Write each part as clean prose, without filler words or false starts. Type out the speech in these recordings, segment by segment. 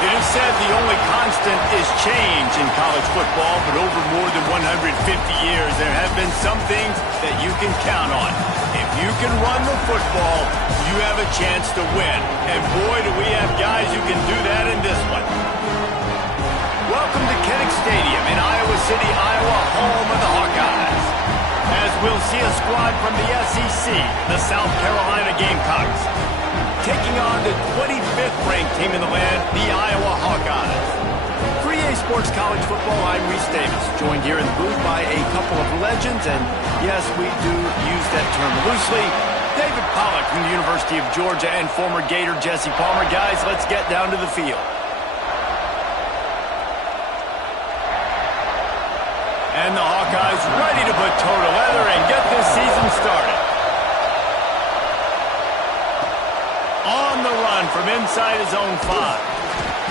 It is said the only constant is change in college football, but over more than 150 years, there have been some things that you can count on. If you can run the football, you have a chance to win. And boy, do we have guys who can do that in this one. Welcome to Kinnick Stadium in Iowa City, Iowa, home of the Hawkeyes. As we'll see a squad from the SEC, the South Carolina Gamecocks, taking on the 25th ranked team in the land, the Iowa Hawkeyes. For EA Sports College Football, I'm Reese Davis, joined here in the booth by a couple of legends, and yes, we do use that term loosely. David Pollack from the University of Georgia and former Gator Jesse Palmer. Guys, let's get down to the field. And the Hawkeyes ready to put toe to leather and get this season started. On the run from inside his own 5.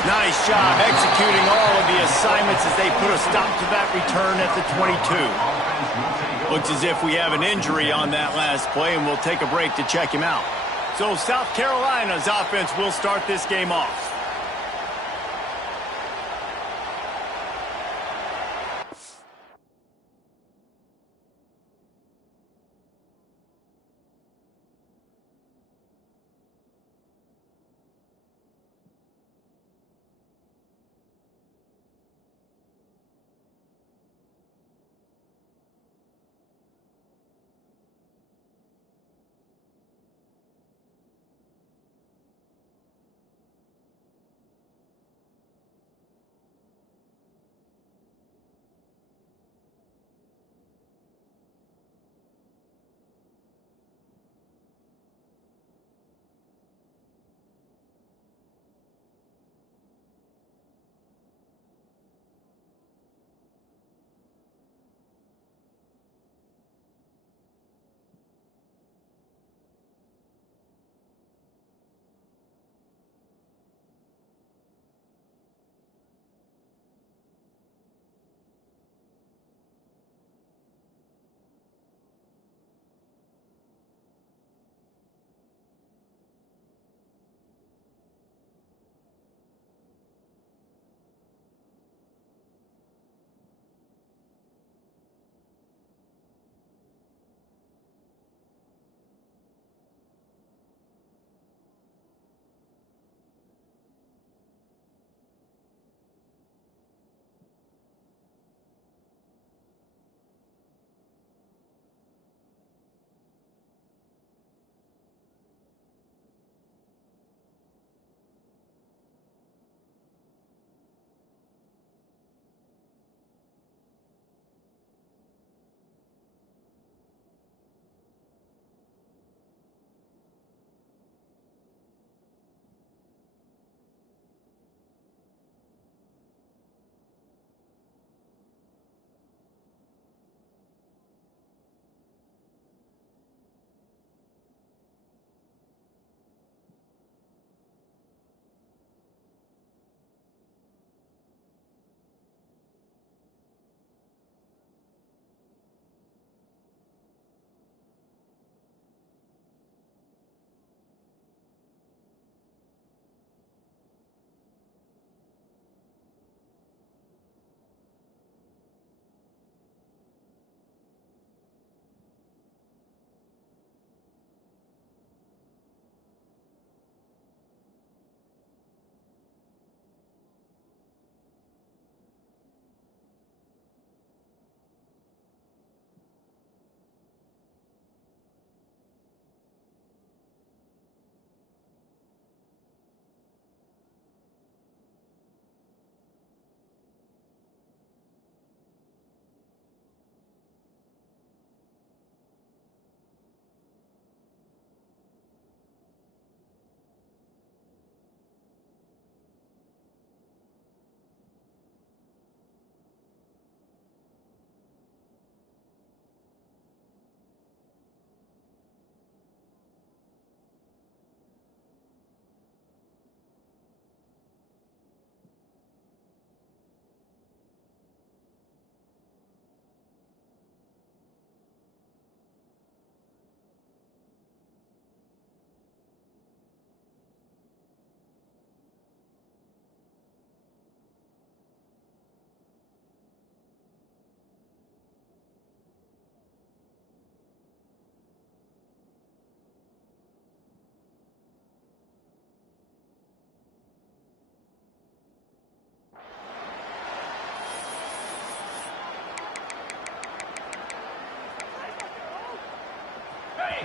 Nice job executing all of the assignments as they put a stop to that return at the 22. Looks as if we have an injury on that last play, and we'll take a break to check him out. So South Carolina's offense will start this game off.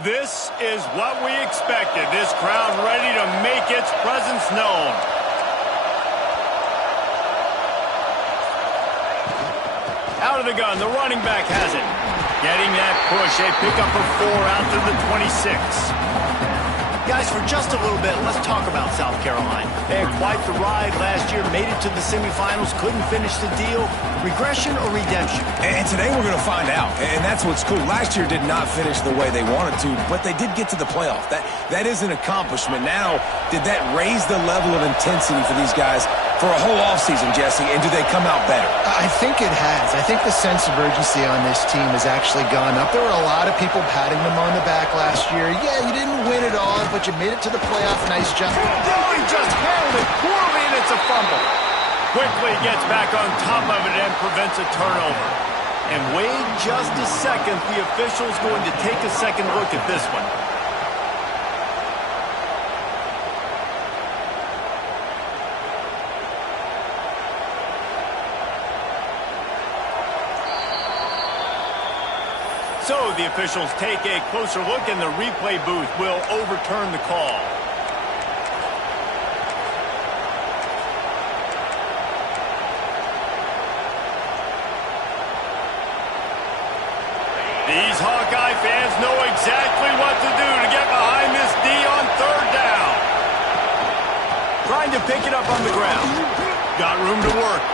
This is what we expected. This crowd ready to make its presence known. Out of the gun, the running back has it. Getting that push, a pickup of 4 out to the 26. Guys, for just a little bit, let's talk about South Carolina. They had quite the ride last year, made it to the semifinals, couldn't finish the deal. Regression or redemption? And today we're going to find out, and that's what's cool. Last year did not finish the way they wanted to, but they did get to the playoff. That is an accomplishment. Now, did that raise the level of intensity for these guys for a whole offseason, Jesse, and do they come out better? I think it has. I think the sense of urgency on this team has actually gone up. There were a lot of people patting them on the back last year. Yeah, you didn't win it all, but you made it to the playoff. Nice job. Oh, he just handled it poorly, and it's a fumble. Quickly gets back on top of it and prevents a turnover. And wait just a second. The official's going to take a second look at this one. So the officials take a closer look, and the replay booth will overturn the call. These Hawkeye fans know exactly what to do to get behind this D on 3rd down. Trying to pick it up on the ground. Got room to work.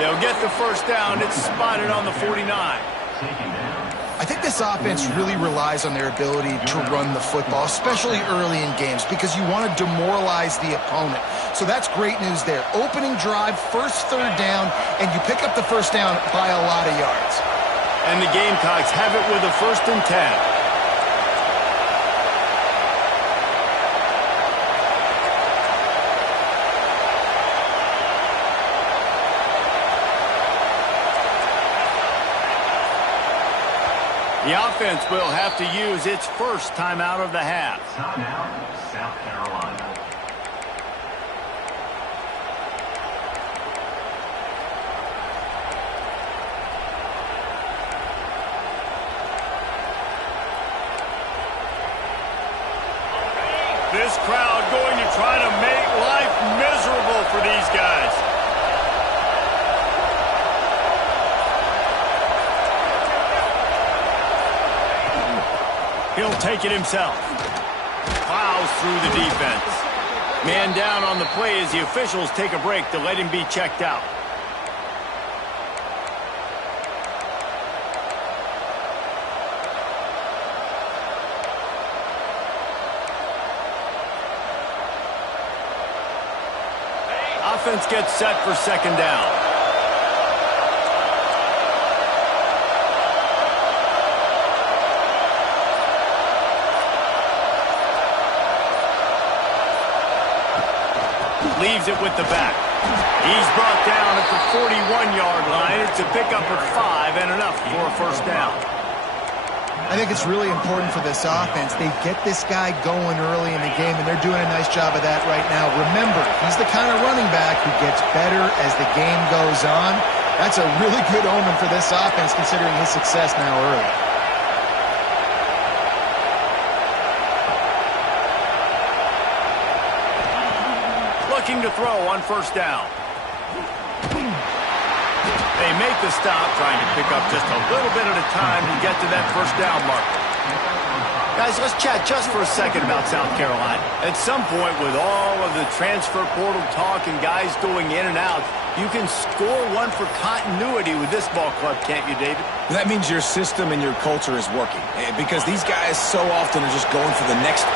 They'll get the first down. It's spotted on the 49. I think this offense really relies on their ability to run the football, especially early in games, because you want to demoralize the opponent. So that's great news there. Opening drive, first 3rd down, and you pick up the first down by a lot of yards. And the Gamecocks have it with a 1st and 10. The offense will have to use its first timeout of the half. Timeout, South Carolina. This crowd going to try to make life miserable for these guys. He'll take it himself. Plows through the defense. Man down on the play as the officials take a break to let him be checked out. Offense gets set for 2nd down. Leaves it with the back. He's brought down at the 41-yard line. It's a pickup of 5 and enough for a first down. I think it's really important for this offense. They get this guy going early in the game, and they're doing a nice job of that right now. Remember, he's the kind of running back who gets better as the game goes on. That's a really good omen for this offense, considering his success now early. Looking to throw on 1st down. They make the stop, trying to pick up just a little bit at a time to get to that 1st down marker. Guys, let's chat just for a second about South Carolina. At some point, with all of the transfer portal talk and guys going in and out, you can score one for continuity with this ball club, can't you, David? That means your system and your culture is working, because these guys so often are just going for the next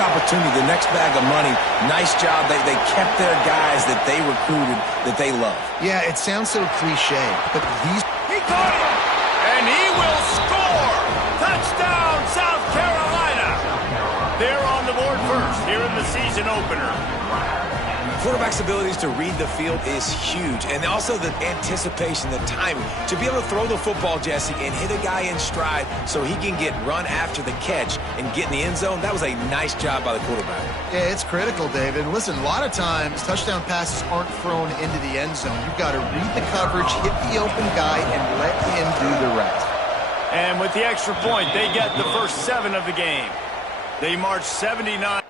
opportunity, the next bag of money. Nice job. They kept their guys that they recruited, that they love. Yeah, it sounds so cliche, but these... He caught him! And he will score! Touchdown, South Carolina! They're on the board first here in the season opener. Quarterback's abilities to read the field is huge, and also the anticipation, the timing. To be able to throw the football, Jesse, and hit a guy in stride so he can get run after the catch and get in the end zone, that was a nice job by the quarterback. Yeah, it's critical, David. Listen, a lot of times, touchdown passes aren't thrown into the end zone. You've got to read the coverage, hit the open guy, and let him do the rest. And with the extra point, they get the first 7 of the game. They march 79.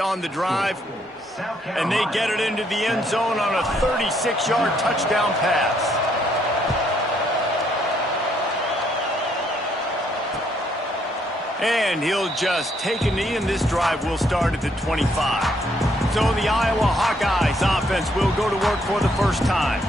On the drive, and they get it into the end zone on a 36-yard touchdown pass. And he'll just take a knee, and this drive will start at the 25. So the Iowa Hawkeyes offense will go to work for the first time.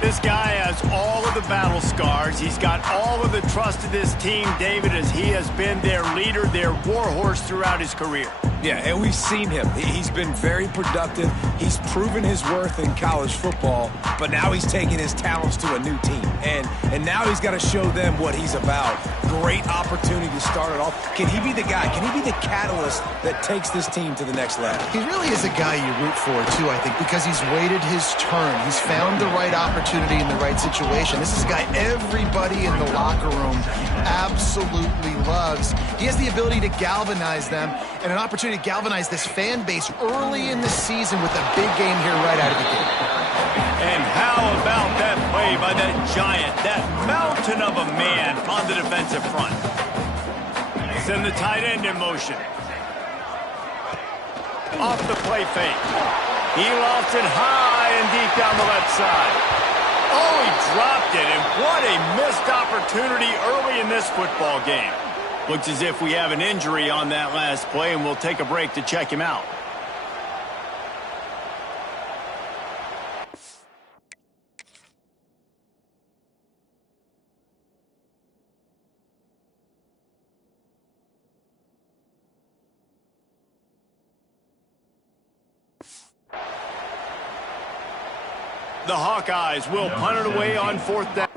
This guy has all of the battle scars. He's got all of the trust of this team, David, as he has been their leader, their warhorse throughout his career. Yeah, and we've seen him. He's been very productive. He's proven his worth in college football, but now he's taking his talents to a new team. And now he's got to show them what he's about. Great opportunity to start it off. Can he be the guy? Can he be the catalyst that takes this team to the next level? He really is a guy you root for, too, I think, because he's waited his turn. He's found the right opportunity in the right situation. This is a guy everybody in the locker room absolutely loves. He has the ability to galvanize them and an opportunity to galvanize this fan base early in the season with a big game here right out of the gate. And how about that play by that giant, that mountain of a man on the defensive front? Send the tight end in motion. Off the play fake. He lofts it high and deep down the left side. Oh, he dropped it, and what a missed opportunity early in this football game. Looks as if we have an injury on that last play, and we'll take a break to check him out. The Hawkeyes will punt it away on 4th down.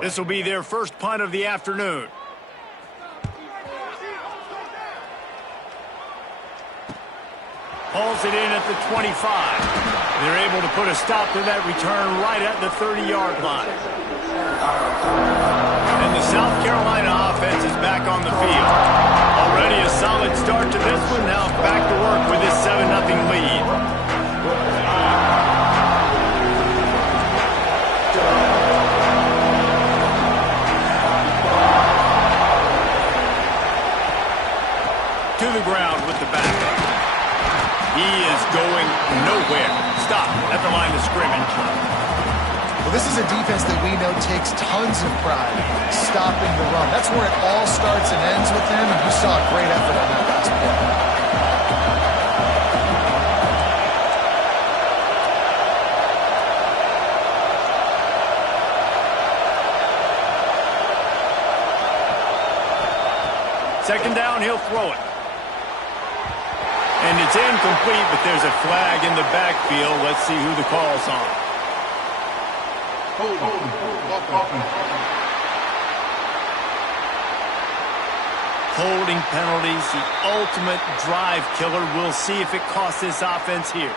This will be their first punt of the afternoon. Hauls it in at the 25. They're able to put a stop to that return right at the 30-yard line. And the South Carolina offense is back on the field. Already a solid start to this one. Now back to work with this 7-0 lead. To the ground with the backup. He is going nowhere. Stop at the line of scrimmage. Well, this is a defense that we know takes tons of pride stopping the run. That's where it all starts and ends with them, and you saw a great effort on that last play. Second down, he'll throw it. And it's incomplete, but there's a flag in the backfield. Let's see who the call's on. Holding penalties, the ultimate drive killer. We'll see if it costs this offense here.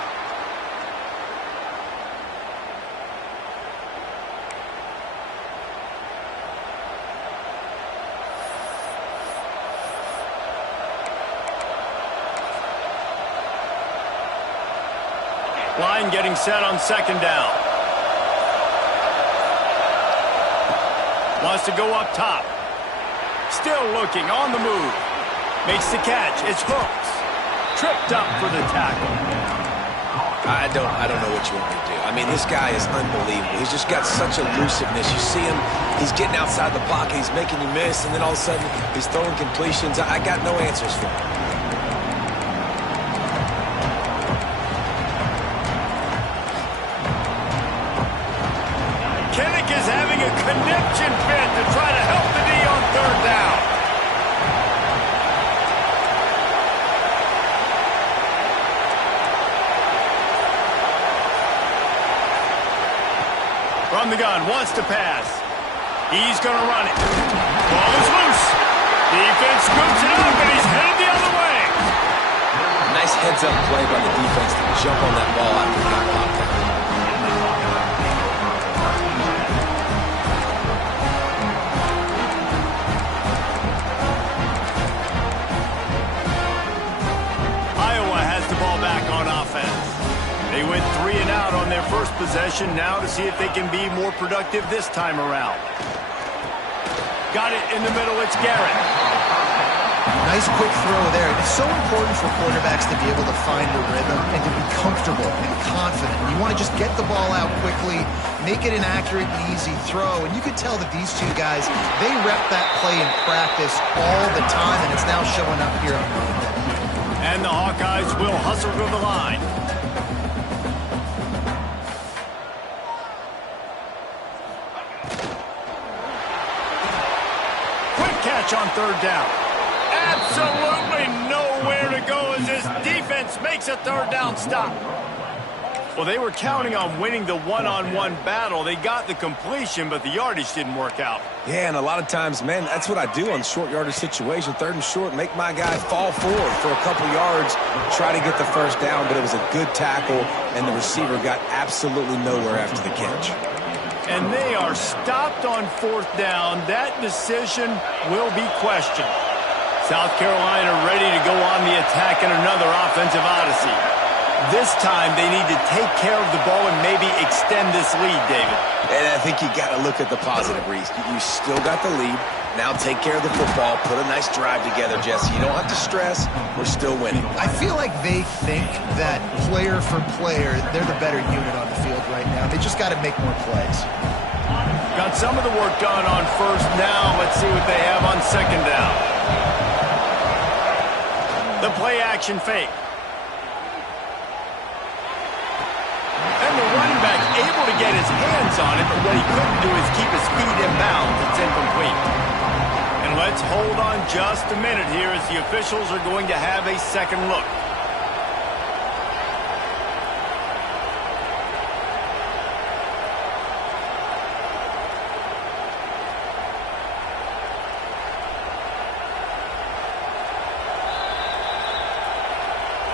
Line getting set on second down. Wants to go up top. Still looking on the move. Makes the catch. It's Hooks. Tripped up for the tackle. I don't know what you want me to do. I mean, this guy is unbelievable. He's just got such elusiveness. You see him, he's getting outside the pocket, he's making you miss, and then all of a sudden, he's throwing completions. I got no answers for him. Is having a connection fit to try to help the D on third down. From the gun, wants to pass. He's going to run it. Ball is loose. Defense scoops it up, and he's headed the other way. Nice heads-up play by the defense to jump on that ball after it got popped out. They went 3 and out on their first possession. Now to see if they can be more productive this time around. Got it in the middle. It's Garrett. Nice quick throw there. It's so important for quarterbacks to be able to find a rhythm and to be comfortable and confident. You want to just get the ball out quickly, make it an accurate and easy throw. And you could tell that these two guys, they rep that play in practice all the time, and it's now showing up here on game day. And the Hawkeyes will hustle to the line. Quick catch on third down. Absolutely nowhere to go as this defense makes a third down stop. Well, they were counting on winning the one-on-one battle. They got the completion, but the yardage didn't work out. Yeah, and a lot of times, man, that's what I do on short yardage situation. Third and short, make my guy fall forward for a couple yards, try to get the first down, but it was a good tackle, and the receiver got absolutely nowhere after the catch. And they are stopped on fourth down. That decision will be questioned. South Carolina ready to go on the attack in another offensive odyssey. This time they need to take care of the ball and maybe extend this lead, David. And I think you got to look at the positive, Reese. You still got the lead. Now take care of the football. Put a nice drive together, Jesse. You don't have to stress. We're still winning. I feel like they think that player for player, they're the better unit on the field right now. They just got to make more plays. Got some of the work done on first down. Let's see what they have on second down. The play action fake. And the running back able to get his hands on it, but what he couldn't do is keep his feet in bounds. It's incomplete. And let's hold on just a minute here as the officials are going to have a second look.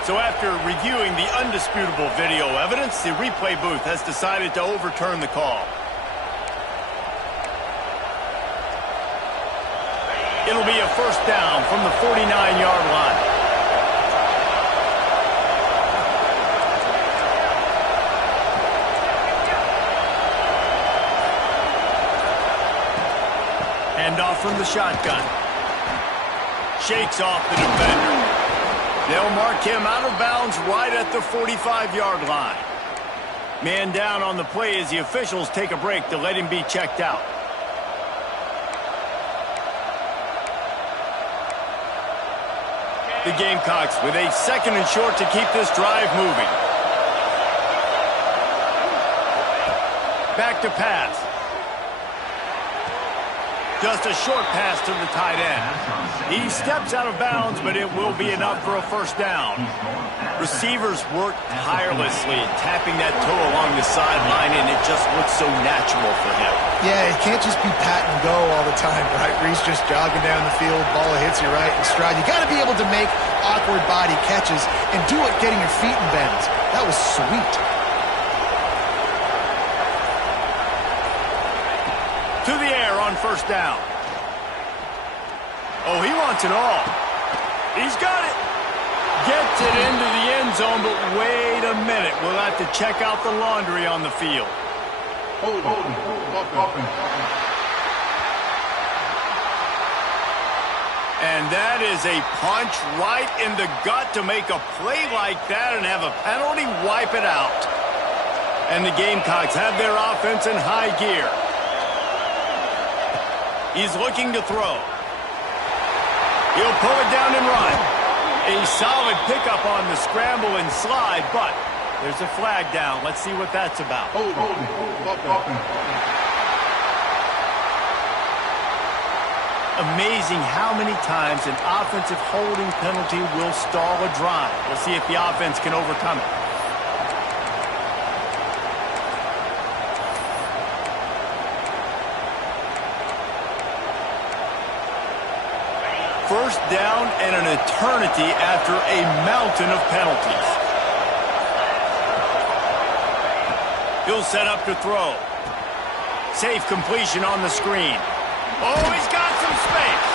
So after reviewing the undisputable video evidence, the replay booth has decided to overturn the call. It'll be a first down from the 49-yard line. Hand off from the shotgun. Shakes off the defender. They'll mark him out of bounds right at the 45-yard line. Man down on the play as the officials take a break to let him be checked out. The Gamecocks with a second and short to keep this drive moving. Back to pass. Just a short pass to the tight end. He steps out of bounds, but it will be enough for a first down. Receivers work tirelessly, tapping that toe along the sideline, and it just looks so natural for him. Yeah, it can't just be pat and go all the time, right? Reese just jogging down the field, ball hits you right in stride. You got to be able to make awkward body catches and do it getting your feet in bends. That was sweet. To the air on first down. Oh, he wants it all. He's got it. Gets it into the end zone, but wait a minute. We'll have to check out the laundry on the field. And that is a punch right in the gut to make a play like that and have a penalty wipe it out. And the Gamecocks have their offense in high gear. He's looking to throw. He'll pull it down and run. A solid pickup on the scramble and slide, but there's a flag down. Let's see what that's about. Amazing how many times an offensive holding penalty will stall a drive. We'll see if the offense can overcome it. First down and an eternity after a mountain of penalties. He'll set up to throw. Safe completion on the screen. Oh, he's got some space.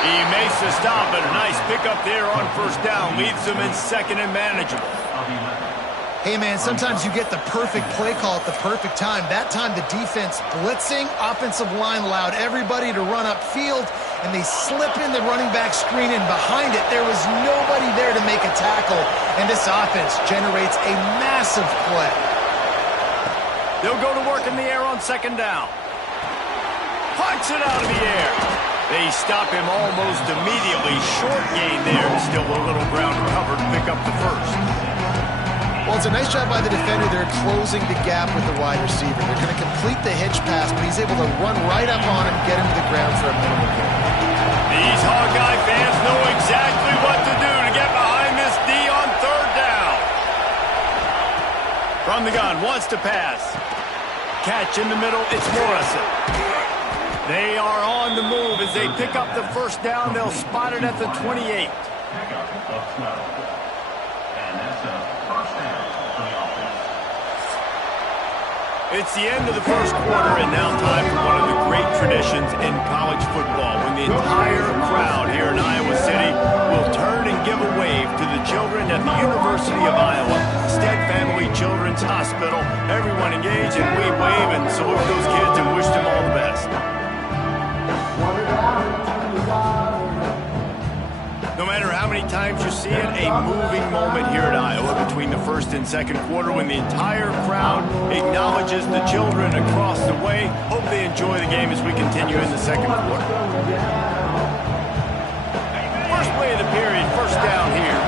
He makes the stop, but a nice pickup there on first down. Leaves him in second and manageable. Hey, man, sometimes you get the perfect play call at the perfect time. That time the defense blitzing, offensive line allowed everybody to run upfield, and they slip in the running back screen, and behind it, there was nobody there to make a tackle, and this offense generates a massive play. They'll go to work in the air on second down. Punch it out of the air. They stop him almost immediately. Short gain there. Still a little ground covered to pick up the first. Well, it's a nice job by the defender. They're closing the gap with the wide receiver. They're going to complete the hitch pass, but he's able to run right up on him and get him to the ground for a minimal gain. These Hawkeye fans know exactly what to do to get behind this D on third down. From the gun, wants to pass. Catch in the middle, it's Morrison. They are on the move as they pick up the first down. They'll spot it at the 28. It's the end of the first quarter, and now time for one of the great traditions in college football, when the entire crowd here in Iowa City will turn and give a wave to the children at the University of Iowa, Stead Family Children's Hospital. Everyone engage, and we wave and salute those kids and wish them all the best. No matter how many times you see it, a moving moment here at Iowa between the first and second quarter when the entire crowd acknowledges the children across the way. Hope they enjoy the game as we continue in the second quarter. First play of the period, first down here.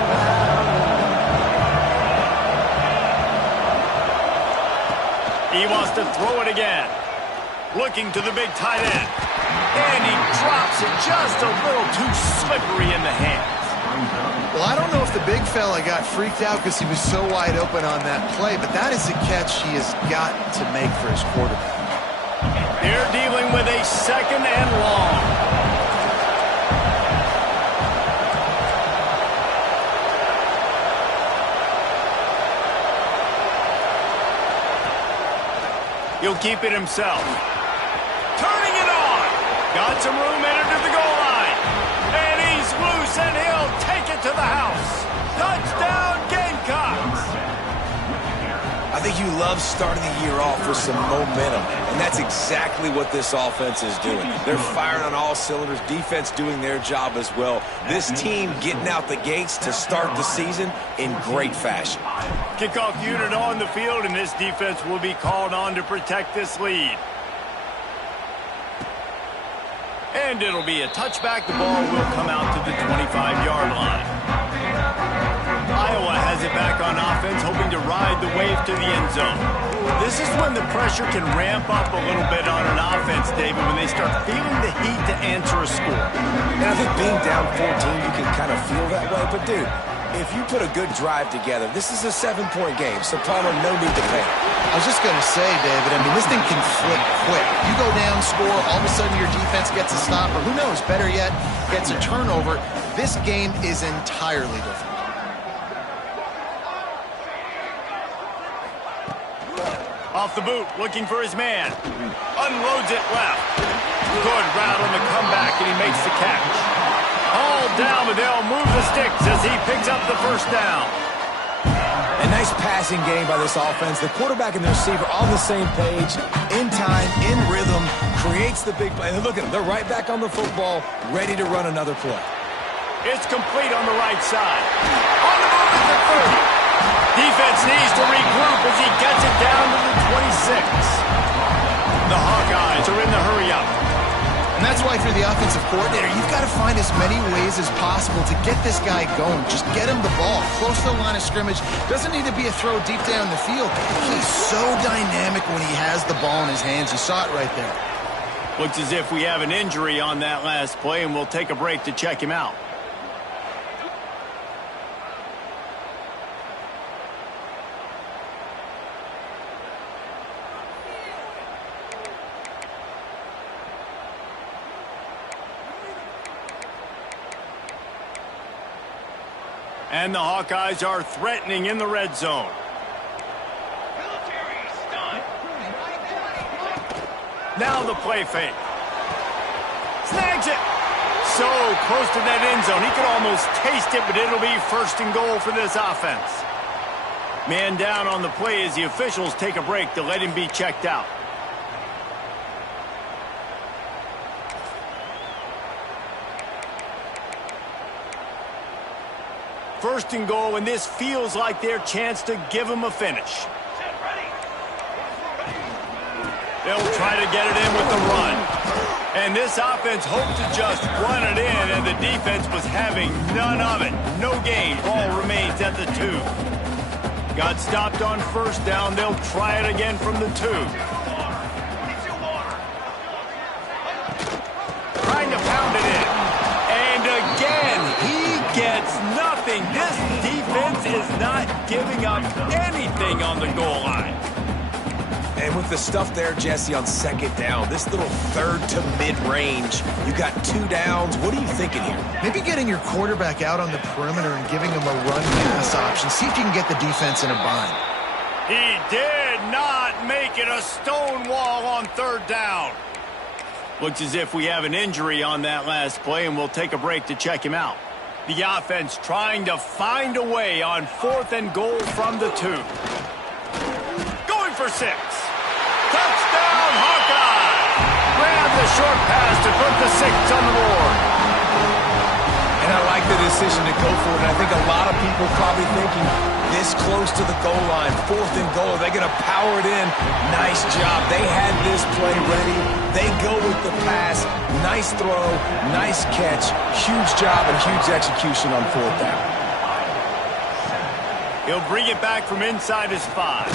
He wants to throw it again. Looking to the big tight end. And he drops it just a little too slippery in the hands. Well, I don't know if the big fella got freaked out because he was so wide open on that play, but that is a catch he has got to make for his quarterback. They're dealing with a second and long. He'll keep it himself. Turning it on. Got some room entered to the goal line. And he's loose, and he'll take it to the house. Touchdown, Gamecocks. I think you love starting the year off with some momentum, and that's exactly what this offense is doing. They're firing on all cylinders, defense doing their job as well. This team getting out the gates to start the season in great fashion. Kickoff unit on the field, and this defense will be called on to protect this lead. And it'll be a touchback. The ball will come out to the 25-yard line. Iowa has it back on offense, hoping to ride the wave to the end zone. This is when the pressure can ramp up a little bit on an offense, David, when they start feeling the heat to answer a score. And I think being down 14, you can kind of feel that way. But, dude, if you put a good drive together, this is a 7-point game, so Palmer, no need to panic. I was just going to say, David, I mean, this thing can flip quick. You go down, score, all of a sudden your defense gets a stop, or who knows, better yet, gets a turnover. This game is entirely different. Off the boot, looking for his man. Unloads it left. Good route on the comeback, and he makes the catch. All down, but they'll move the sticks as he picks up the first down. A nice passing game by this offense. The quarterback and the receiver on the same page, in time, in rhythm, creates the big play. And look at them. They're right back on the football, ready to run another play. It's complete on the right side. On the move at the 30. Defense needs to regroup as he gets it down to the 26. The Hawkeyes are in the hurry-up. And that's why for the offensive coordinator, you've got to find as many ways as possible to get this guy going. Just get him the ball close to the line of scrimmage. Doesn't need to be a throw deep down the field. He's so dynamic when he has the ball in his hands. You saw it right there. Looks as if we have an injury on that last play, and we'll take a break to check him out. And the Hawkeyes are threatening in the red zone. Now the play fake. Snags it. So close to that end zone. He could almost taste it, but it'll be first and goal for this offense. Man down on the play as the officials take a break to let him be checked out. First and goal, and this feels like their chance to give them a finish. They'll try to get it in with the run. And this offense hoped to just run it in, and the defense was having none of it. No gain. Ball remains at the 2. Got stopped on first down. They'll try it again from the 2. Trying to pound it in. And again, he gets nothing. This defense is not giving up anything on the goal line. And with the stuff there, Jesse, on second down, this little third to mid-range, you got 2 downs. What are you thinking here? Maybe getting your quarterback out on the perimeter and giving him a run-pass option. See if you can get the defense in a bind. He did not make it a stone wall on third down. Looks as if we have an injury on that last play, and we'll take a break to check him out. The offense trying to find a way on 4th and goal from the 2. Going for 6. Touchdown, Hawkeye! Grab the short pass to put the 6 on the board. And I like the decision to go for it. And I think a lot of people probably thinking this close to the goal line, 4th and goal, they're going to power it in. Nice job. They had this play ready. They go with the pass. Nice throw, nice catch. Huge job and huge execution on 4th down. He'll bring it back from inside his 5.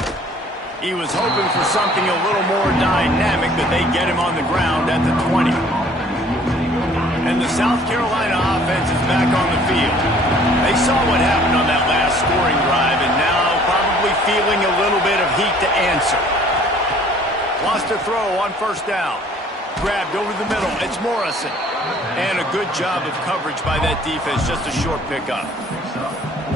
He was hoping for something a little more dynamic, but they get him on the ground at the 20. And the South Carolina offense is back on the field. They saw what happened on that last scoring drive, and now probably feeling a little bit of heat to answer. Lost a throw on first down. Grabbed over the middle. It's Morrison. And a good job of coverage by that defense. Just a short pickup.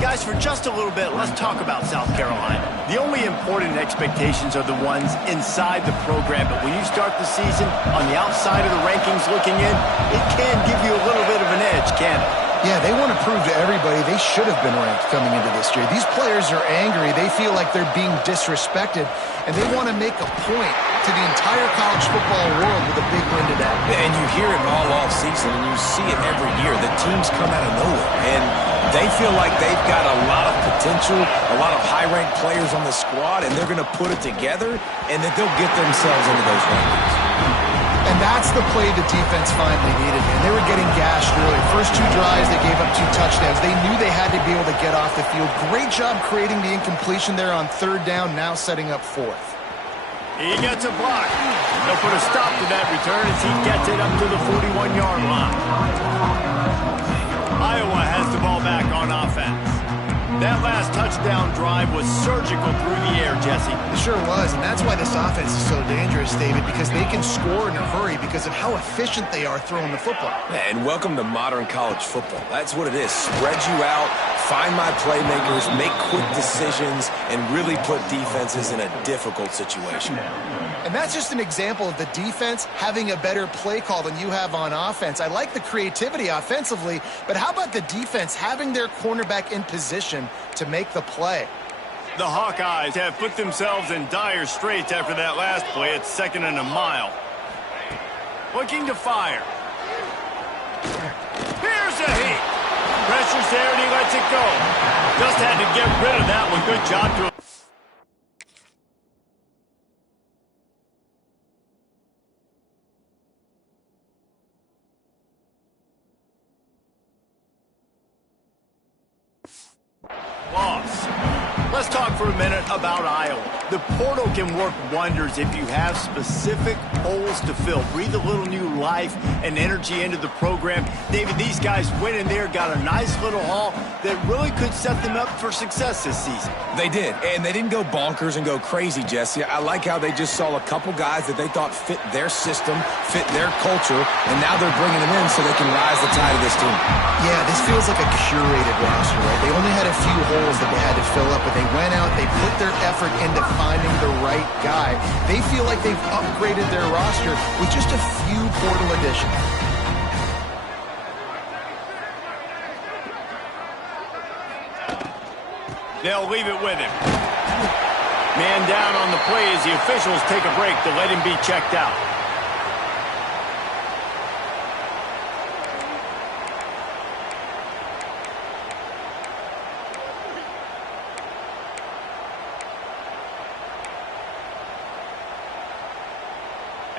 Guys, for just a little bit, let's talk about South Carolina. The only important expectations are the ones inside the program, but when you start the season on the outside of the rankings looking in, it can give you a little bit of an edge, can't it? Yeah, they want to prove to everybody they should have been ranked coming into this year. These players are angry. They feel like they're being disrespected, and they want to make a point to the entire college football world with a big win today. And you hear it all off season, and you see it every year. The teams come out of nowhere, and they feel like they've got a lot of potential, a lot of high-ranked players on the squad, and they're going to put it together, and that they'll get themselves into those rankings. And that's the play the defense finally needed, man. They were getting gashed early. First 2 drives, they gave up 2 touchdowns. They knew they had to be able to get off the field. Great job creating the incompletion there on 3rd down, now setting up 4th. He gets a block. They'll put a stop to that return as he gets it up to the 41-yard line. Iowa has the ball back on offense. That last touchdown drive was surgical through the air, Jesse. It sure was, and that's why this offense is so dangerous, David, because they can score in a hurry because of how efficient they are throwing the football. And welcome to modern college football. That's what it is. Spread you out, find my playmakers, make quick decisions, and really put defenses in a difficult situation. And that's just an example of the defense having a better play call than you have on offense. I like the creativity offensively, but how about the defense having their cornerback in position to make the play? The Hawkeyes have put themselves in dire straits after that last play. It's 2nd and a mile. Looking to fire. Here's a heat. Pressure's there and he lets it go. Just had to get rid of that one. Good job to him. Loss. Let's talk for a minute about Iowa. The portal can work wonders if you have specific holes to fill. Breathe a little new life and energy into the program. David, these guys went in there, got a nice little haul that really could set them up for success this season. They did, and they didn't go bonkers and go crazy, Jesse. I like how they just saw a couple guys that they thought fit their system, fit their culture, and now they're bringing them in so they can rise the tide of this team. Yeah, this feels like a curated roster, right? They only had a few holes that they had to fill up, but they went out, they put their effort into finding the right guy. They feel like they've upgraded their roster with just a few portal additions. They'll leave it with him. Man down on the play as the officials take a break to let him be checked out.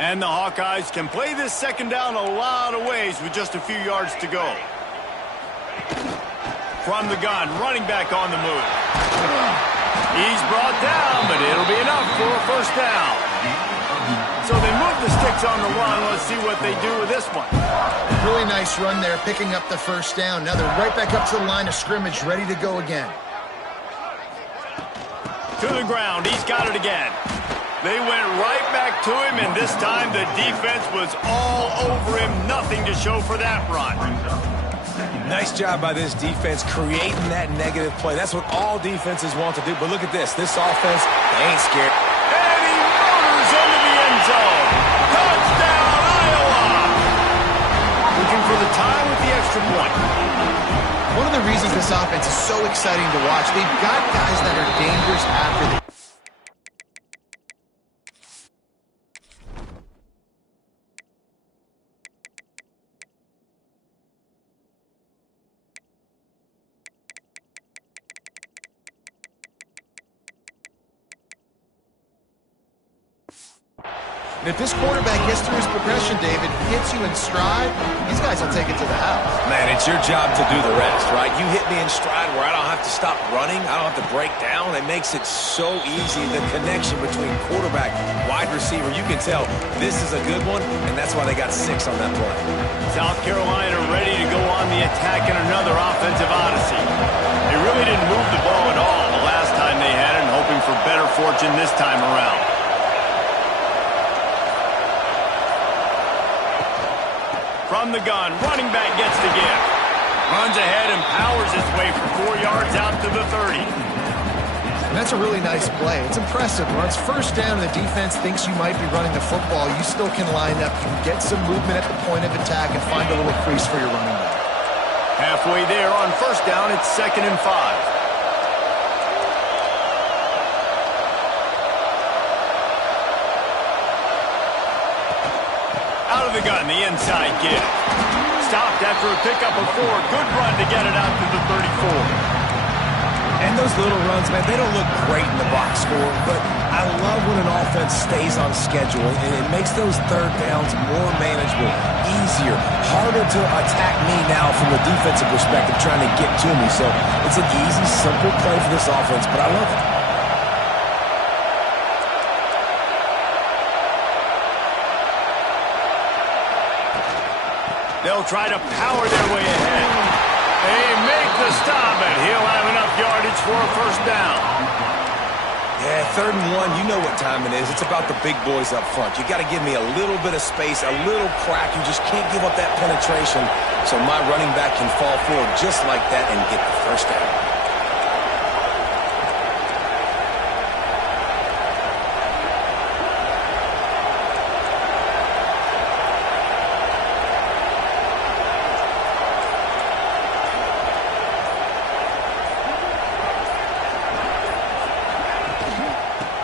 And the Hawkeyes can play this second down a lot of ways with just a few yards to go. From the gun, running back on the move. He's brought down, but it'll be enough for a first down. So they move the sticks on the run. Let's see what they do with this one. Really nice run there, picking up the first down. Now they're right back up to the line of scrimmage, ready to go again. To the ground, he's got it again. They went right back to him, and this time the defense was all over him. Nothing to show for that run. Nice job by this defense creating that negative play. That's what all defenses want to do. But look at this. This offense, they ain't scared. And he motors into the end zone. Touchdown, Iowa! Looking for the tie with the extra point. One of the reasons this offense is so exciting to watch, they've got guys that are dangerous after the And if this quarterback gets through his progression, David, hits you in stride, these guys will take it to the house. Man, it's your job to do the rest, right? You hit me in stride where I don't have to stop running. I don't have to break down. It makes it so easy. The connection between quarterback, wide receiver, you can tell this is a good one, and that's why they got 6 on that play. South Carolina ready to go on the attack in another offensive odyssey. They really didn't move the ball at all the last time they had it, and hoping for better fortune this time around. From the gun, running back gets the give. Runs ahead and powers his way for 4 yards out to the 30. And that's a really nice play. It's impressive. When it's first down and the defense thinks you might be running the football, you still can line up. You can get some movement at the point of attack and find a little crease for your running back. Halfway there on first down, it's 2nd and 5. Out of the gun, the inside give. Stopped after a pickup of 4. Good run to get it out to the 34. And those little runs, man, they don't look great in the box score, but I love when an offense stays on schedule, and it makes those third downs more manageable, easier, harder to attack me now from a defensive perspective trying to get to me. So it's an easy, simple play for this offense, but I love it. They'll try to power their way ahead. They make the stop, and he'll have enough yardage for a first down. Yeah, 3rd and 1, you know what time it is. It's about the big boys up front. You got to give me a little bit of space, a little crack. You just can't give up that penetration so my running back can fall forward just like that and get the first down.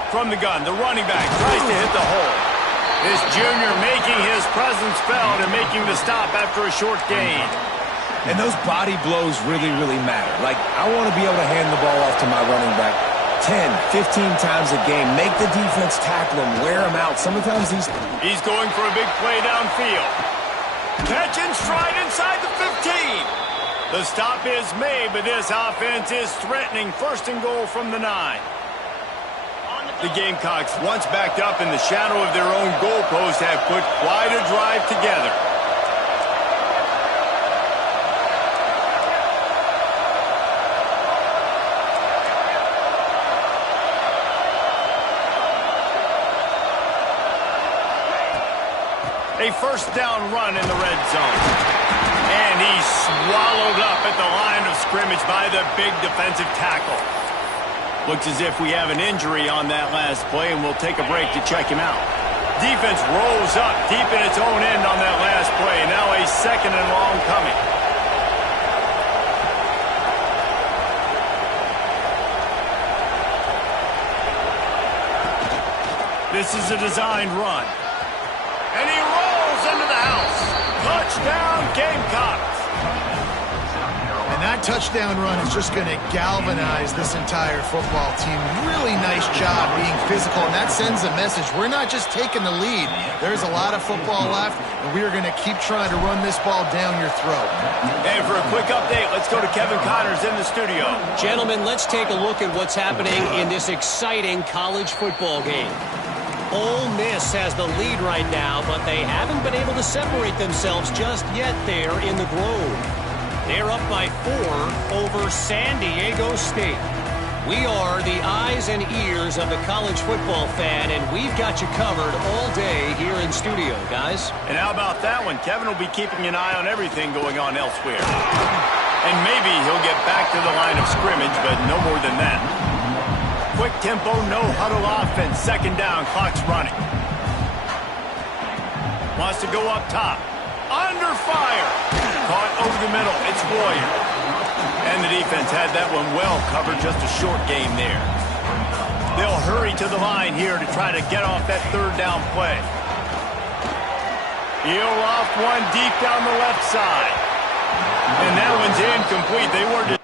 From the gun, the running back tries to hit the hole. This junior making his presence felt and making the stop after a short gain. And those body blows really, really matter. Like, I want to be able to hand the ball off to my running back 10, 15 times a game. Make the defense tackle him, wear him out. Sometimes He's going for a big play downfield. Catch and stride inside the 15. The stop is made, but this offense is threatening. 1st and goal from the 9. The Gamecocks, once backed up in the shadow of their own goalpost, have put quite a drive together. A first down run in the red zone. And he's swallowed up at the line of scrimmage by the big defensive tackle. Looks as if we have an injury on that last play, and we'll take a break to check him out. Defense rolls up deep in its own end on that last play. Now a 2nd and long coming. This is a designed run. And he rolls into the house. Touchdown, Gamecocks. And that That touchdown run is just going to galvanize this entire football team. Really nice job being physical, and that sends a message. We're not just taking the lead. There's a lot of football left, and we are going to keep trying to run this ball down your throat. And for a quick update, let's go to Kevin Connors in the studio. Gentlemen, let's take a look at what's happening in this exciting college football game. Ole Miss has the lead right now, but they haven't been able to separate themselves just yet there in the Grove. They're up by 4 over San Diego State. We are the eyes and ears of the college football fan, and we've got you covered all day here in studio, guys. And how about that one? Kevin will be keeping an eye on everything going on elsewhere. And maybe he'll get back to the line of scrimmage, but no more than that. Quick tempo, no huddle offense. Second down, clock's running. Wants to go up top. Under fire. Caught over the middle. It's Warrior. And the defense had that one well covered. Just a short game there. They'll hurry to the line here to try to get off that third down play. He'll off one deep down the left side. And that one's incomplete. They were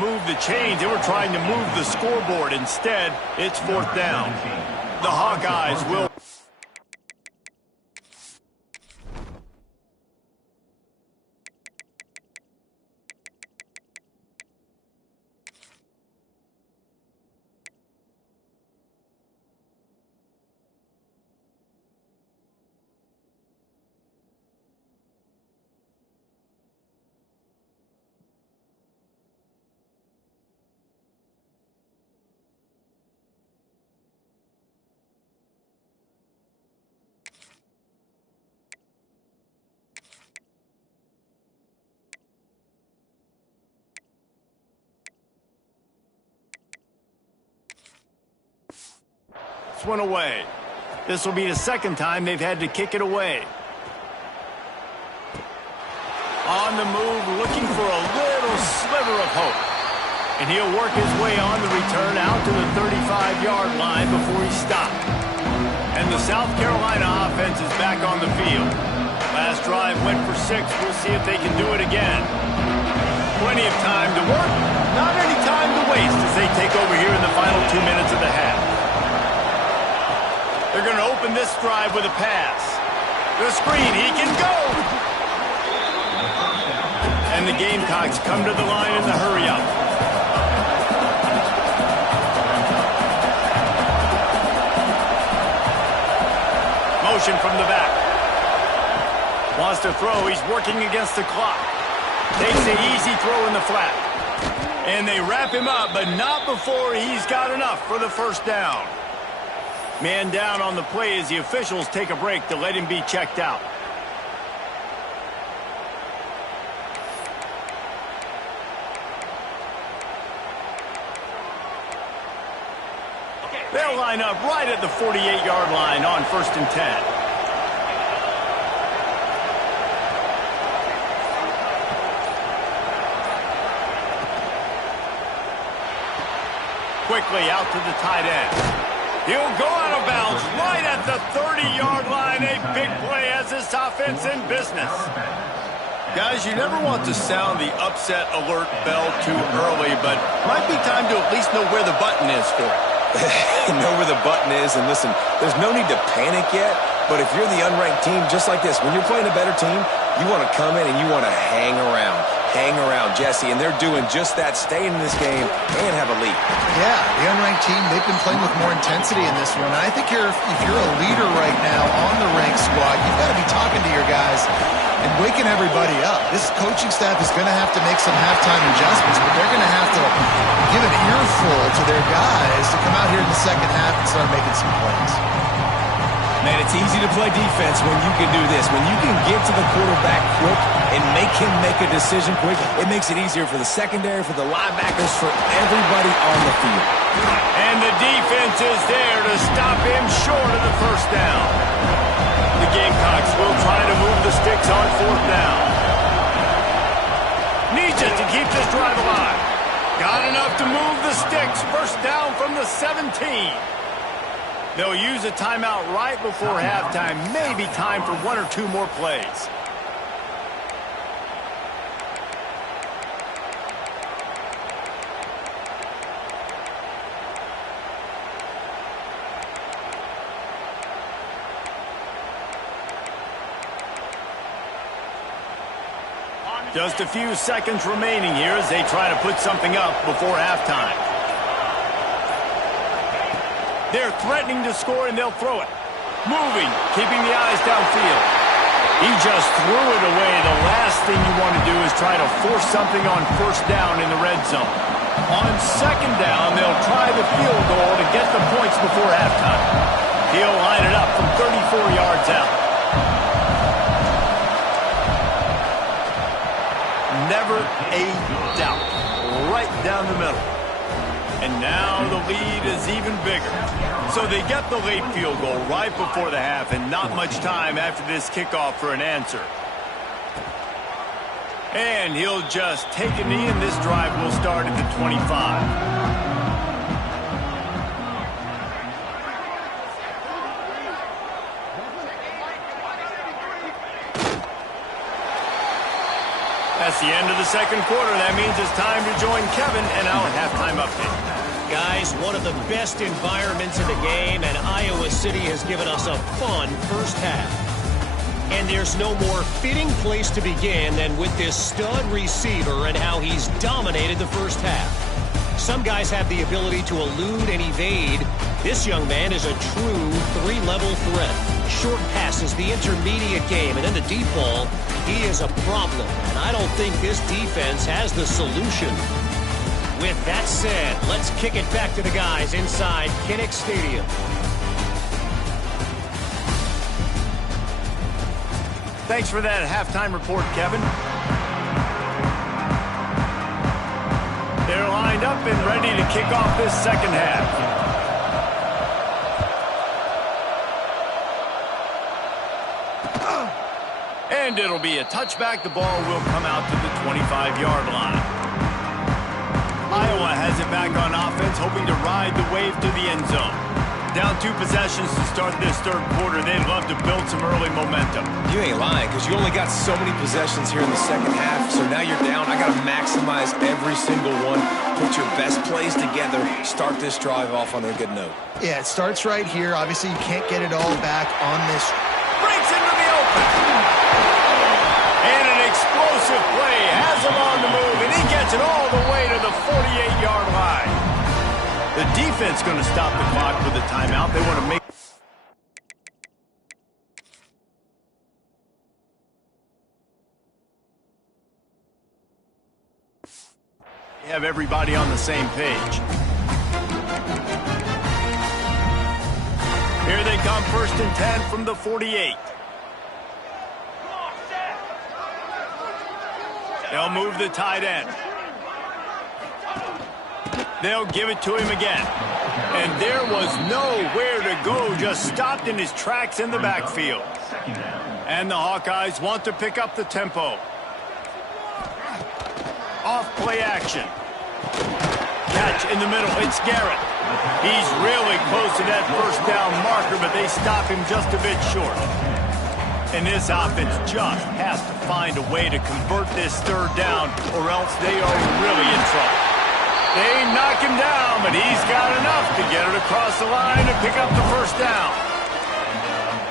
move the chains. They were trying to move the scoreboard. Instead, it's fourth down. The Hawkeyes will... one away. This will be the second time they've had to kick it away. On the move, looking for a little sliver of hope. And he'll work his way on the return out to the 35-yard line before he stopped. And the South Carolina offense is back on the field. Last drive went for 6. We'll see if they can do it again. Plenty of time to work. Not any time to waste as they take over here in the final 2 minutes of the half. They're going to open this drive with a pass. The screen, he can go! And the Gamecocks come to the line in the hurry-up. Motion from the back. Wants to throw, he's working against the clock. Takes the easy throw in the flat. And they wrap him up, but not before he's got enough for the first down. Man down on the play as the officials take a break to let him be checked out. They'll line up right at the 48-yard line on 1st and 10. Quickly out to the tight end. He'll go out of bounds right at the 30-yard line. A big play as this offense in business. Guys, you never want to sound the upset alert bell too early, but might be time to at least know where the button is for it. Know where the button is, and listen, there's no need to panic yet, but if you're the unranked team, just like this, when you're playing a better team, you want to come in and you want to hang around. Hang around, Jesse, and they're doing just that, staying in this game and have a lead. Yeah, the unranked team, they've been playing with more intensity in this one. I think if you're a leader right now on the ranked squad, you've got to be talking to your guys and waking everybody up. This coaching staff is going to have to make some halftime adjustments, but they're going to have to give an earful to their guys to come out here in the second half and start making some plays. Man, it's easy to play defense when you can do this. When you can get to the quarterback quick and make him make a decision quick, it makes it easier for the secondary, for the linebackers, for everybody on the field. And the defense is there to stop him short of the first down. The Gamecocks will try to move the sticks on 4th down. Needs it to keep this drive alive. Got enough to move the sticks. First down from the 17. They'll use a timeout right before halftime. Maybe time for one or two more plays. Just a few seconds remaining here as they try to put something up before halftime. They're threatening to score, and they'll throw it. Moving, keeping the eyes downfield. He just threw it away. The last thing you want to do is try to force something on first down in the red zone. On second down, they'll try the field goal to get the points before halftime. He'll line it up from 34 yards out. Never a doubt. Right down the middle. And now the lead is even bigger. So they get the late field goal right before the half, and not much time after this kickoff for an answer. And he'll just take a knee, and this drive will start at the 25. That's the end of the second quarter. That means it's time to join Kevin and our halftime update. Guys, one of the best environments in the game, and Iowa City has given us a fun first half. And there's no more fitting place to begin than with this stud receiver and how he's dominated the first half. Some guys have the ability to elude and evade. This young man is a true three-level threat. Short passes, the intermediate game, and then the deep ball. He is a problem, and I don't think this defense has the solution. With that said, let's kick it back to the guys inside Kinnick Stadium. Thanks for that halftime report, Kevin. They're lined up and ready to kick off this second half. And it'll be a touchback. The ball will come out to the 25-yard line. Iowa has it back on offense, hoping to ride the wave to the end zone. Down 2 possessions to start this third quarter. They'd love to build some early momentum. You ain't lying, because you only got so many possessions here in the second half, so now you're down. I got to maximize every single one. Put your best plays together. Start this drive off on a good note. Yeah, it starts right here. Obviously, you can't get it all back on this. Breaks into the open. And an explosive play has him on the move, and he gets it all the way to the 48-yard line. The defense going to stop the clock with a timeout. They want to make... have everybody on the same page. Here they come, 1st and 10 from the 48. They'll move the tight end. They'll give it to him again. And there was nowhere to go, just stopped in his tracks in the backfield. And the Hawkeyes want to pick up the tempo. Off play action. Catch in the middle. It's Garrett. He's really close to that first down marker, but they stop him just a bit short. And this offense just has to find a way to convert this third down, or else they are really in trouble. They knock him down, but he's got enough to get it across the line and pick up the first down.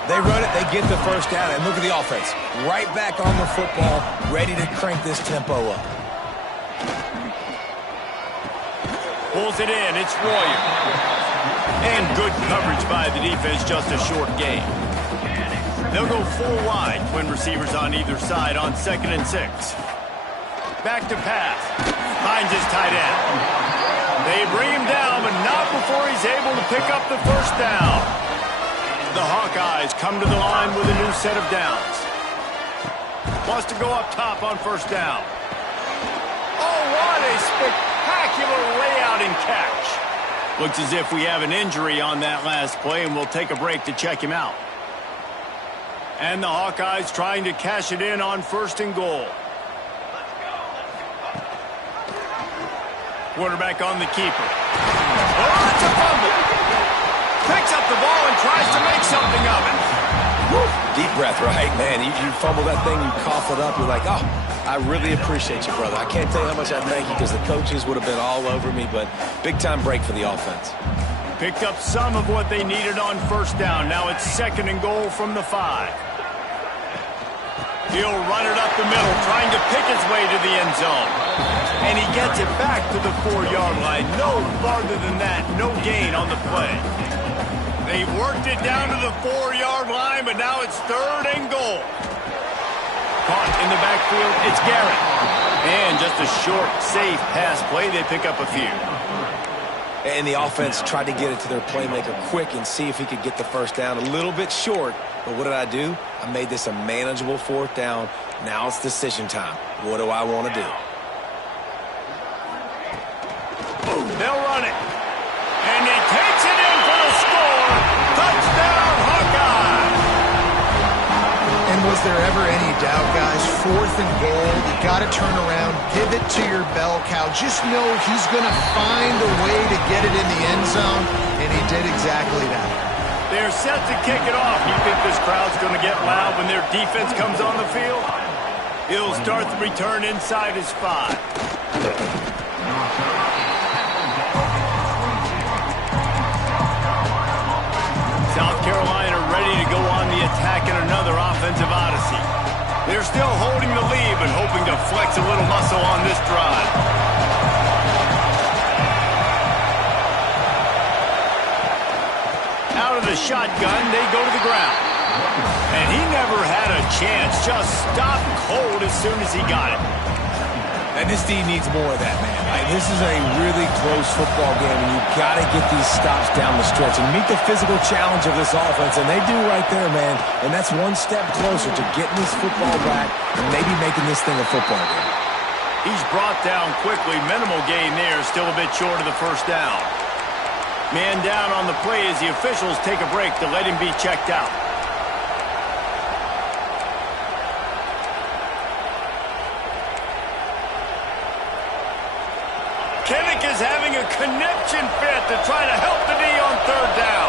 They run it, they get the first down, and look at the offense. Right back on the football, ready to crank this tempo up. Pulls it in, it's Royer. And good coverage by the defense, just a short gain. They'll go full wide, twin receivers on either side on 2nd and 6. Back to pass. Finds his tight end. They bring him down, but not before he's able to pick up the first down. The Hawkeyes come to the line with a new set of downs. Wants to go up top on first down. Oh, what a spectacular layout and catch. Looks as if we have an injury on that last play, and we'll take a break to check him out. And the Hawkeyes trying to cash it in on 1st and goal. Quarterback on the keeper. Oh, it's a fumble. Picks up the ball and tries to make something of it. Woo. Deep breath, right? Man, you fumble that thing, you cough it up, you're like, oh, I really appreciate you, brother. I can't tell you how much I thank you because the coaches would have been all over me, but big-time break for the offense. Picked up some of what they needed on first down. Now it's 2nd and goal from the 5. He'll run it up the middle, trying to pick his way to the end zone. And he gets it back to the 4-yard line. No farther than that, no gain on the play. They worked it down to the 4-yard line, but now it's 3rd and goal. Caught in the backfield, it's Garrett. And just a short, safe pass play, they pick up a few. And the offense tried to get it to their playmaker quick and see if he could get the first down. A little bit short, but what did I do? I made this a manageable 4th down. Now it's decision time. What do I want to do? They'll run it. And he takes it in for the score. Touchdown, Hawkeye! And was there ever any doubt, guys? 4th and goal. You got to turn around, give it to your bell cow. Just know he's going to find a way to get it in the end zone, and he did exactly that. They're set to kick it off. You think this crowd's going to get loud when their defense comes on the field? He'll start the return inside his 5. South Carolina ready to go on the attack in another offensive odyssey. They're still holding the lead, but hoping to flex a little muscle on this drive. Out of the shotgun, they go to the ground. And he never had a chance, just stopped cold as soon as he got it. And this team needs more of that, man. This is a really close football game, and you've got to get these stops down the stretch and meet the physical challenge of this offense, and they do right there, man. And that's one step closer to getting this football back and maybe making this thing a football game. He's brought down quickly. Minimal gain there, still a bit short of the first down. Man down on the play as the officials take a break to let him be checked out. Kinnick is having a connection fit to try to help the D on 3rd down.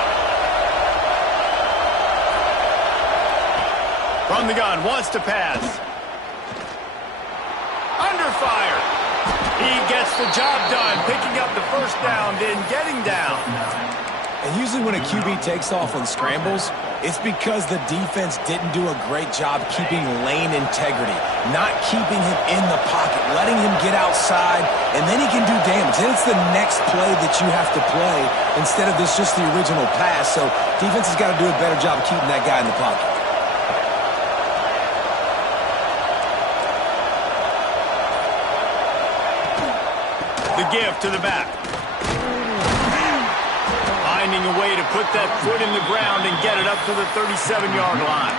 From the gun, wants to pass. Under fire. He gets the job done, picking up the first down, then getting down. And usually when a QB takes off on scrambles, it's because the defense didn't do a great job keeping lane integrity, not keeping him in the pocket, letting him get outside, and then he can do damage. Then it's the next play that you have to play instead of this just the original pass. So defense has got to do a better job of keeping that guy in the pocket. The give to the back. Finding a way to put that foot in the ground and get it up to the 37-yard line.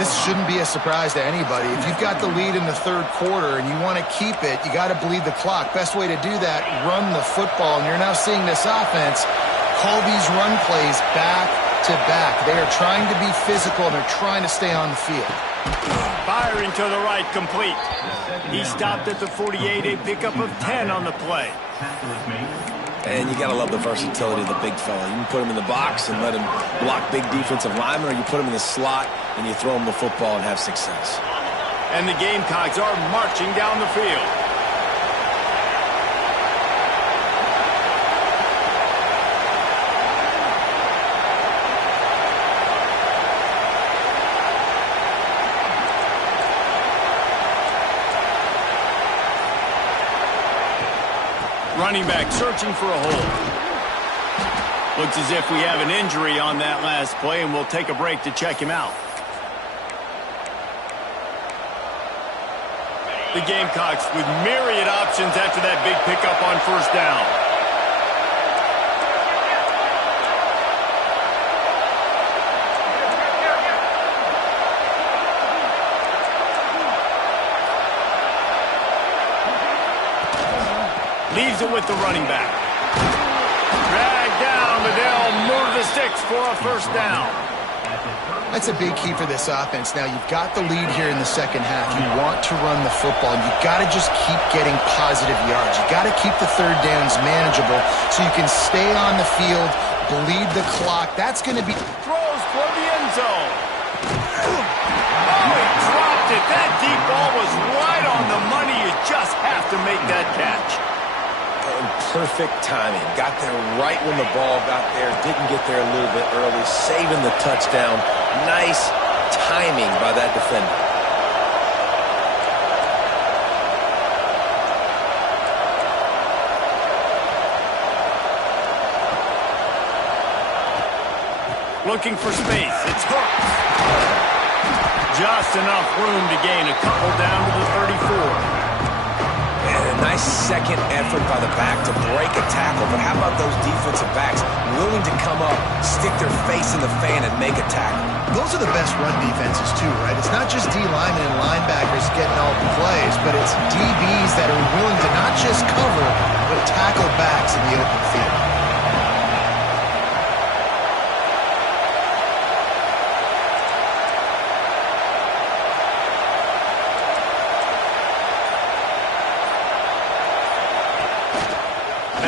This shouldn't be a surprise to anybody. If you've got the lead in the 3rd quarter and you want to keep it, you got to bleed the clock. Best way to do that, run the football. And you're now seeing this offense call these run plays back to back. They are trying to be physical, and they're trying to stay on the field. Firing to the right, complete. He stopped at the 48, a pickup of 10 on the play. And you got to love the versatility of the big fella. You can put him in the box and let him block big defensive linemen, or you put him in the slot and you throw him the football and have success. And the Gamecocks are marching down the field. Running back searching for a hole. Looks as if we have an injury on that last play, and we'll take a break to check him out. The Gamecocks with myriad options after that big pickup on first down. Leaves it with the running back. Dragged down, but they'll move the sticks for a first down. That's a big key for this offense. Now, you've got the lead here in the second half. You want to run the football, and you've got to just keep getting positive yards. You've got to keep the third downs manageable so you can stay on the field, bleed the clock. That's going to be... Throws for the end zone. Oh, he dropped it. That deep ball was right on the money. You just have to make that catch. And perfect timing. Got there right when the ball got there. Didn't get there a little bit early. Saving the touchdown. Nice timing by that defender. Looking for space. It's Hooks. Just enough room to gain a couple down to the 34. And a nice second effort by the back to break a tackle. But how about those defensive backs willing to come up, stick their face in the fan, and make a tackle? Those are the best run defenses, too, right? It's not just D linemen and linebackers getting all the plays, but it's DBs that are willing to not just cover, but tackle backs in the open field.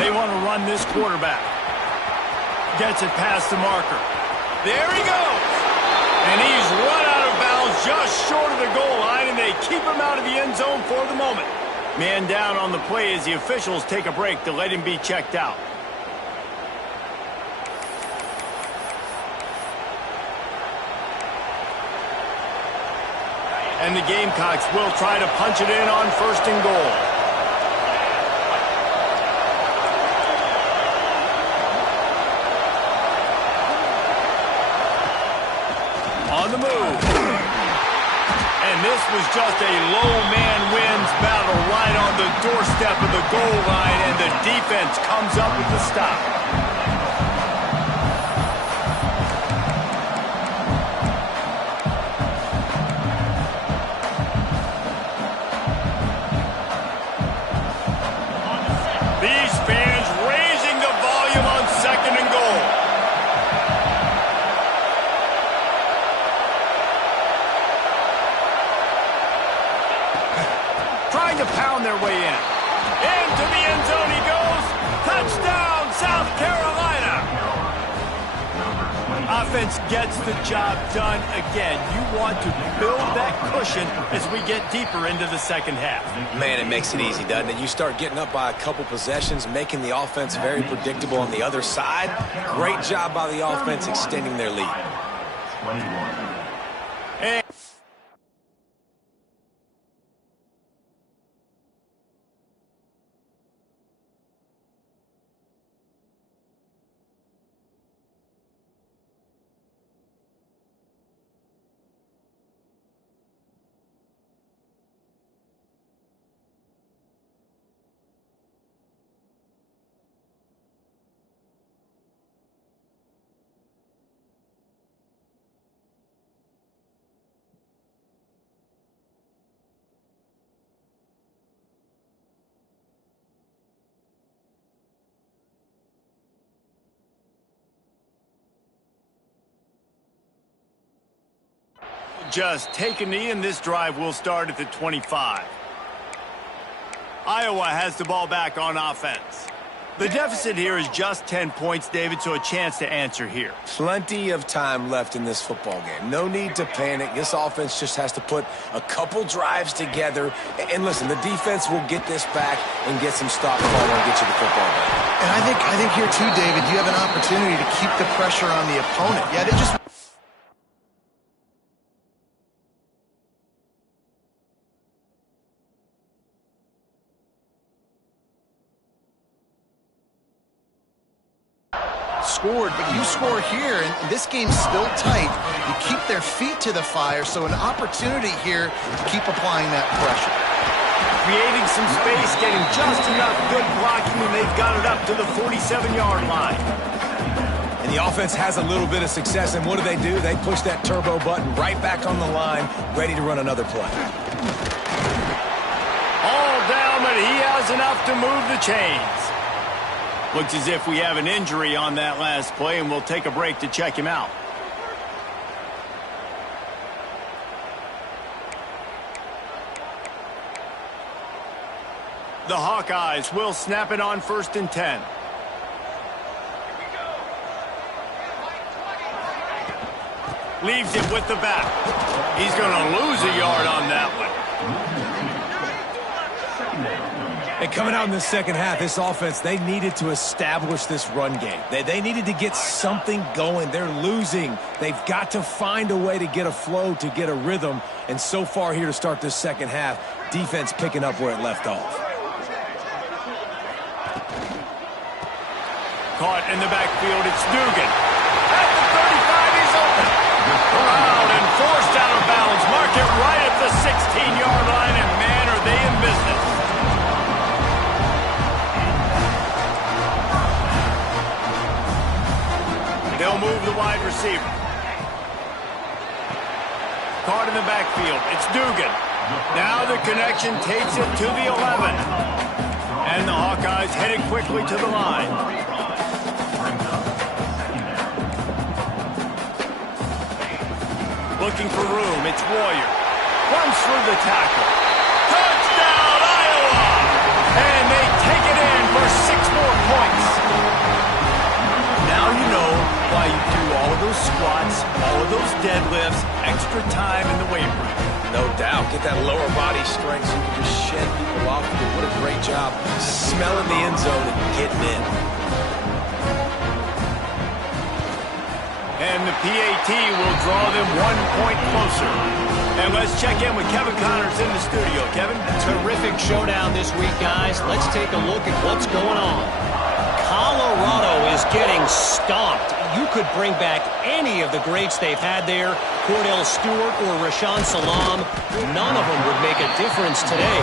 They want to run this quarterback. Gets it past the marker. There he goes. And he's run out of bounds just short of the goal line, and they keep him out of the end zone for the moment. Man down on the play as the officials take a break to let him be checked out. And the Gamecocks will try to punch it in on 1st and goal. On the move. And this was just a low man wins battle right on the doorstep of the goal line, and the defense comes up with the stop. These fans raising the volume on 2nd and goal. Trying to pound their way in. Into the end zone he goes. Touchdown, South Carolina. Offense gets the job done again. You want to build that cushion as we get deeper into the second half. Man, it makes it easy, doesn't it? You start getting up by a couple possessions, making the offense very predictable on the other side. Great job by the offense extending their lead. 21. And just take a knee, and this drive will start at the 25. Iowa has the ball back on offense. The deficit here is just 10 points, David, so a chance to answer here. Plenty of time left in this football game. No need to panic. This offense just has to put a couple drives together. And listen, the defense will get this back and get some stop ball and get you the football back. And I think here, too, David, you have an opportunity to keep the pressure on the opponent. Yeah, they just... scored, but you score here, and this game's still tight. You keep their feet to the fire, so an opportunity here to keep applying that pressure. Creating some space, getting just enough good blocking, and they've got it up to the 47-yard line. And the offense has a little bit of success, and what do? They push that turbo button right back on the line, ready to run another play. All down, but he has enough to move the chains. Looks as if we have an injury on that last play, and we'll take a break to check him out. The Hawkeyes will snap it on 1st and 10. Leaves it with the back. He's going to lose a yard on that one. And coming out in the second half, this offense, they needed to establish this run game. They needed to get something going. They're losing. They've got to find a way to get a flow, to get a rhythm. And so far here to start this second half, defense picking up where it left off. Caught in the backfield, it's Dugan. At the 35, he's open. Around and forced out of bounds. Mark it right at the 16-yard line, and man, are they in business. They'll move the wide receiver. Caught in the backfield, it's Dugan. Now the connection takes it to the 11. And the Hawkeyes headed quickly to the line. Looking for room, it's Warrior. Runs through the tackle. Touchdown, Iowa! And they take it in for 6 more points. Now you know why you do all of those squats, all of those deadlifts, extra time in the weight room. No doubt. Get that lower body strength so you can just shed people off. What a great job smelling the end zone and getting in. And the PAT will draw them 1 point closer. And let's check in with Kevin Connors in the studio. Kevin? Terrific showdown this week, guys. Let's take a look at what's going on. Colorado is getting stomped. You could bring back any of the greats they've had there, Cordell Stewart or Rashaan Salam. None of them would make a difference today.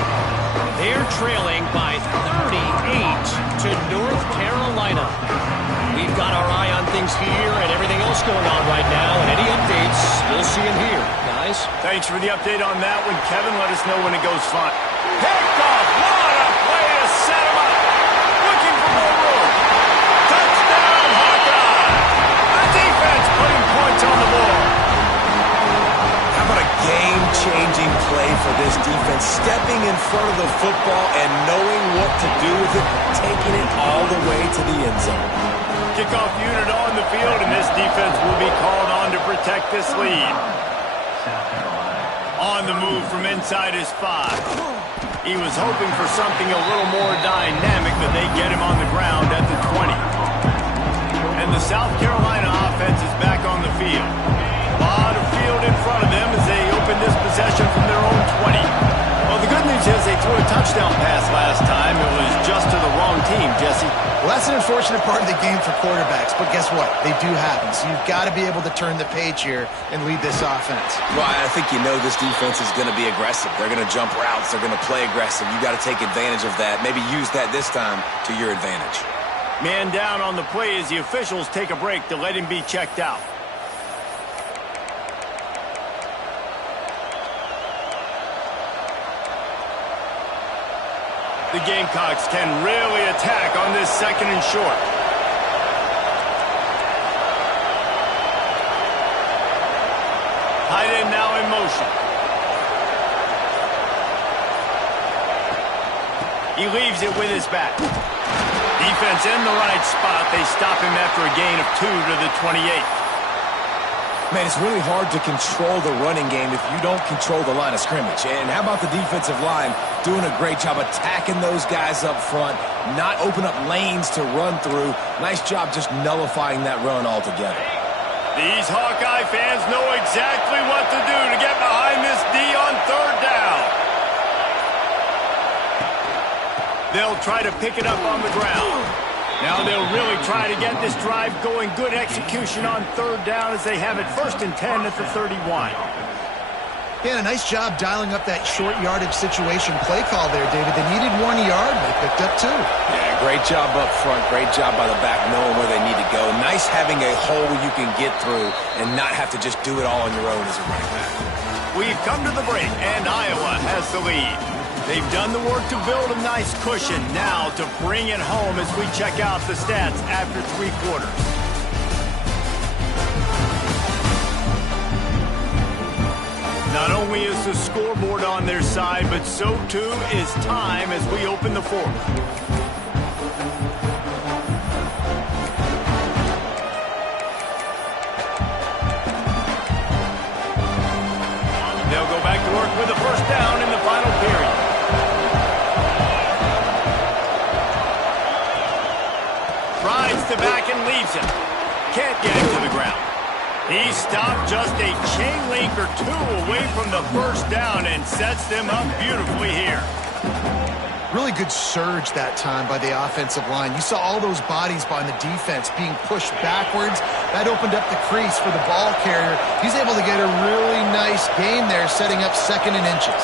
They're trailing by 38 to North Carolina. We've got our eye on things here and everything else going on right now, and any updates, you'll see them here, guys. Thanks for the update on that one, Kevin. Let us know when it goes fine. Picked off. What a play to set him up. Looking for more room. Touchdown, Hawkeye. The defense putting points on the board. How about a game-changing play for this defense? Stepping in front of the football and knowing what to do with it, taking it all the way to the end zone. Kickoff unit on the field, and this defense will be called on to protect this lead. On the move from inside his 5. He was hoping for something a little more dynamic, but they get him on the ground at the 20. And the South Carolina offense is back on the field. A lot of field in front of them as they open this possession from their own 20. Well, the good news is they threw a touchdown pass last time. It was just to the wrong team, Jesse. Well, that's an unfortunate part of the game for quarterbacks, but guess what? They do happen, so you've got to be able to turn the page here and lead this offense. Well, I think you know this defense is going to be aggressive. They're going to jump routes. They're going to play aggressive. You got to take advantage of that. Maybe use that this time to your advantage. Man down on the play as the officials take a break to let him be checked out. The Gamecocks can really attack on this 2nd and short. Tight end now in motion. He leaves it with his back. Defense in the right spot. They stop him after a gain of 2 to the 28. Man, it's really hard to control the running game if you don't control the line of scrimmage. And how about the defensive line doing a great job attacking those guys up front, not open up lanes to run through. Nice job just nullifying that run altogether. These Hawkeye fans know exactly what to do to get behind this D on 3rd down. They'll try to pick it up on the ground. Now they'll really try to get this drive going. Good execution on 3rd down as they have it 1st and 10 at the 31. Yeah, a nice job dialing up that short yardage situation play call there, David. They needed 1 yard, they picked up 2. Yeah, great job up front. Great job by the back knowing where they need to go. Nice having a hole you can get through and not have to just do it all on your own as a running back. We've come to the break, and Iowa has the lead. They've done the work to build a nice cushion. Now to bring it home as we check out the stats after 3 quarters. Not only is the scoreboard on their side, but so too is time as we open the fourth. They'll go back to work with a first down in the final period. Rides the back and leaves him. Can't get him to the ground. He stopped just a chain link or two away from the first down and sets them up beautifully here. Really good surge that time by the offensive line. You saw all those bodies by the defense being pushed backwards. That opened up the crease for the ball carrier. He's able to get a really nice gain there, setting up 2nd and inches.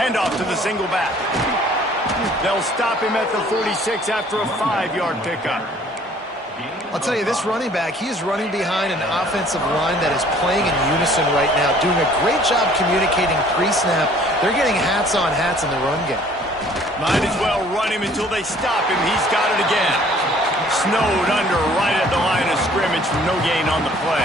Handoff to the single back. They'll stop him at the 46 after a 5-yard pickup. I'll tell you, this running back, he is running behind an offensive line that is playing in unison right now, doing a great job communicating pre-snap. They're getting hats on hats in the run game. Might as well run him until they stop him. He's got it again. Snowed under right at the line of scrimmage for no gain on the play.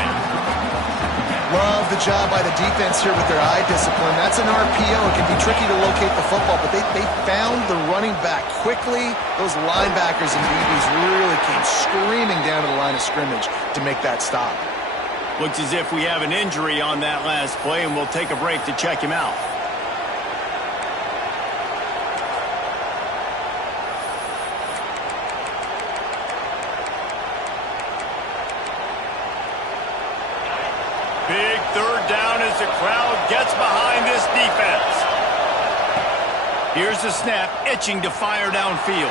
Love the job by the defense here with their eye discipline. That's an RPO. It can be tricky to locate the football, but they found the running back quickly. Those linebackers and DBs really came screaming down to the line of scrimmage to make that stop. Looks as if we have an injury on that last play, and we'll take a break to check him out. Big 3rd down as the crowd gets behind this defense. Here's the snap, itching to fire downfield.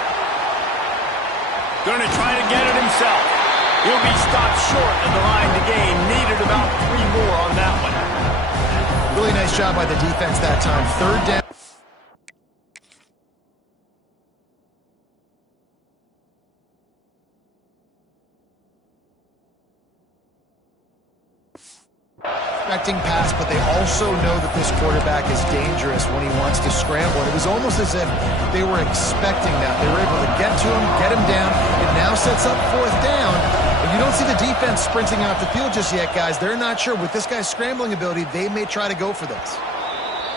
Going to try to get it himself. He'll be stopped short of the line to gain. Needed about 3 more on that one. Really nice job by the defense that time. 3rd down. Pass, but they also know that this quarterback is dangerous when he wants to scramble. And it was almost as if they were expecting that. They were able to get to him, get him down. It now sets up 4th down. And you don't see the defense sprinting off the field just yet, guys. They're not sure. With this guy's scrambling ability, they may try to go for this.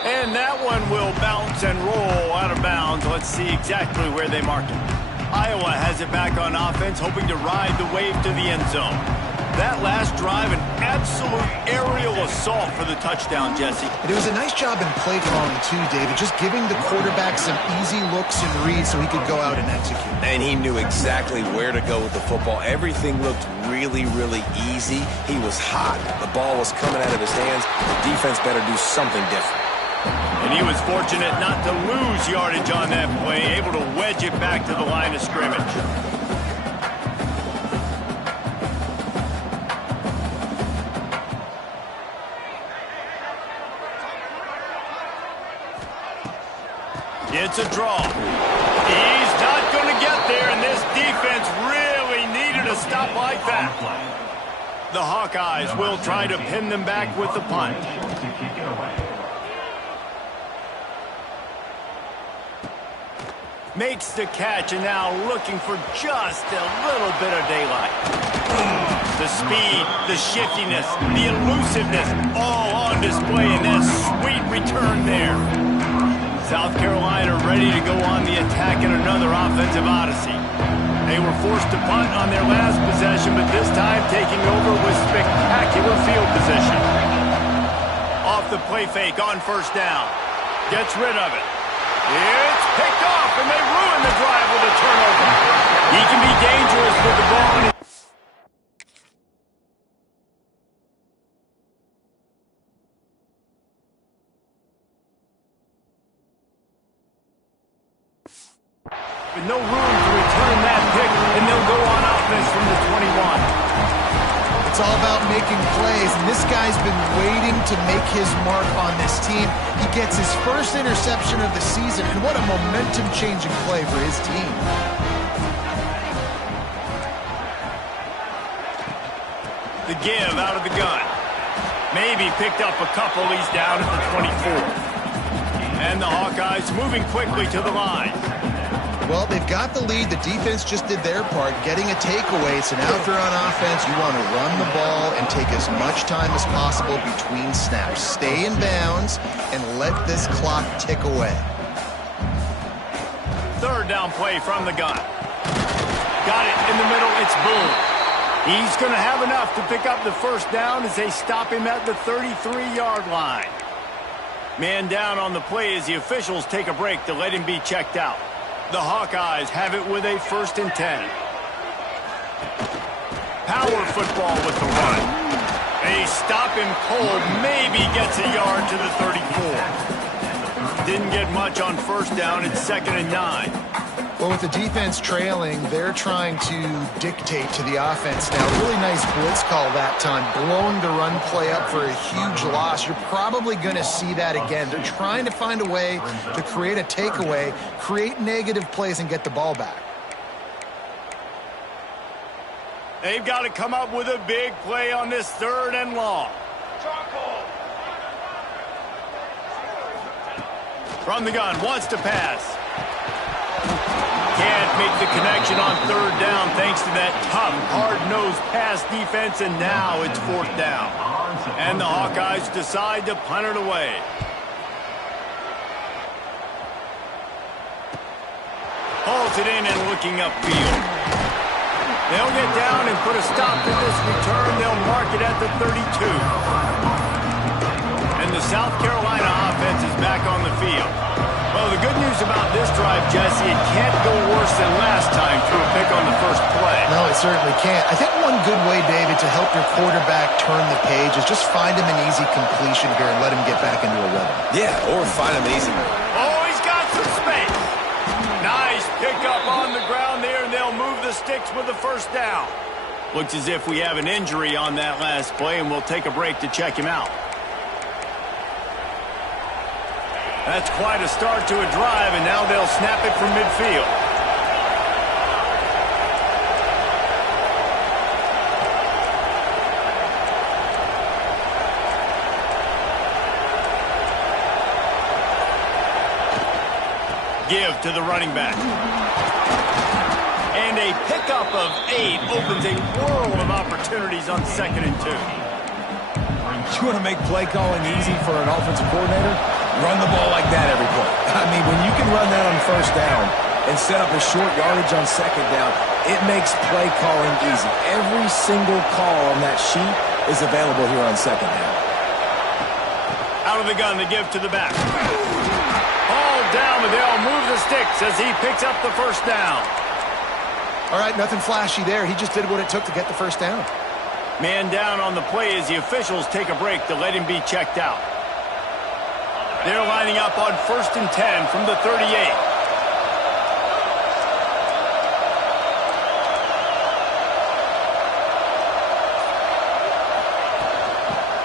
And that one will bounce and roll out of bounds. Let's see exactly where they mark it. Iowa has it back on offense, hoping to ride the wave to the end zone. That last drive, an absolute aerial assault for the touchdown, Jesse. And it was a nice job in play calling, too, David, just giving the quarterback some easy looks and reads so he could go out and execute. And he knew exactly where to go with the football. Everything looked really, really easy. He was hot. The ball was coming out of his hands. The defense better do something different. And he was fortunate not to lose yardage on that play, able to wedge it back to the line of scrimmage. It's a draw. He's not going to get there, and this defense really needed a stop like that. The Hawkeyes will try to pin them back with the punt. Makes the catch, and now looking for just a little bit of daylight. The speed, the shiftiness, the elusiveness, all on display in this sweet return there. South Carolina ready to go on the attack in another offensive odyssey. They were forced to punt on their last possession, but this time taking over with spectacular field position. Off the play fake on 1st down. Gets rid of it. It's picked off, and they ruin the drive with a turnover. He can be dangerous with the ball. With no room to return that pick, and they'll go on offense from the 21. It's all about making plays, and this guy's been waiting to make his mark on this team. He gets his first interception of the season, and what a momentum-changing play for his team. The give out of the gun. Maybe picked up a couple. He's down at the 24. And the Hawkeyes moving quickly to the line. Well, they've got the lead. The defense just did their part, getting a takeaway. So now if they're on offense, you want to run the ball and take as much time as possible between snaps. Stay in bounds and let this clock tick away. Third down play from the gun. Got it in the middle. It's Boone. He's going to have enough to pick up the first down as they stop him at the 33-yard line. Man down on the play as the officials take a break to let him be checked out. The Hawkeyes have it with a 1st and 10. Power football with the run. They stop him cold, maybe gets a yard to the 34. Didn't get much on first down. It's 2nd and 9. Well, with the defense trailing, they're trying to dictate to the offense now. Really nice blitz call that time, blowing the run play up for a huge loss. You're probably going to see that again. They're trying to find a way to create a takeaway, create negative plays, and get the ball back. They've got to come up with a big play on this 3rd and long. From the gun, wants to pass. Can't make the connection on 3rd down thanks to that tough, hard-nosed pass defense, and now it's 4th down. And the Hawkeyes decide to punt it away. Hauls it in and looking upfield. They'll get down and put a stop to this return. They'll mark it at the 32. And the South Carolina offense is back on the field. Well, the good news about this drive, Jesse, it can't go worse than last time through a pick on the first play. No, it certainly can't. I think one good way, David, to help your quarterback turn the page is just find him an easy completion here and let him get back into a rhythm. Yeah, or find him an easy one. Oh, he's got some space. Nice pickup on the ground there, and they'll move the sticks with the 1st down. Looks as if we have an injury on that last play, and we'll take a break to check him out. That's quite a start to a drive, and now they'll snap it from midfield. Give to the running back. And a pickup of 8 opens a world of opportunities on 2nd and 2. You want to make play calling easy for an offensive coordinator? Run the ball like that every play. I mean, when you can run that on 1st down and set up a short yardage on 2nd down, it makes play calling easy. Every single call on that sheet is available here on 2nd down. Out of the gun, the give to the back. All down, but they'll move the sticks as he picks up the 1st down. All right, nothing flashy there. He just did what it took to get the 1st down. Man down on the play as the officials take a break to let him be checked out. They're lining up on 1st and 10 from the 38.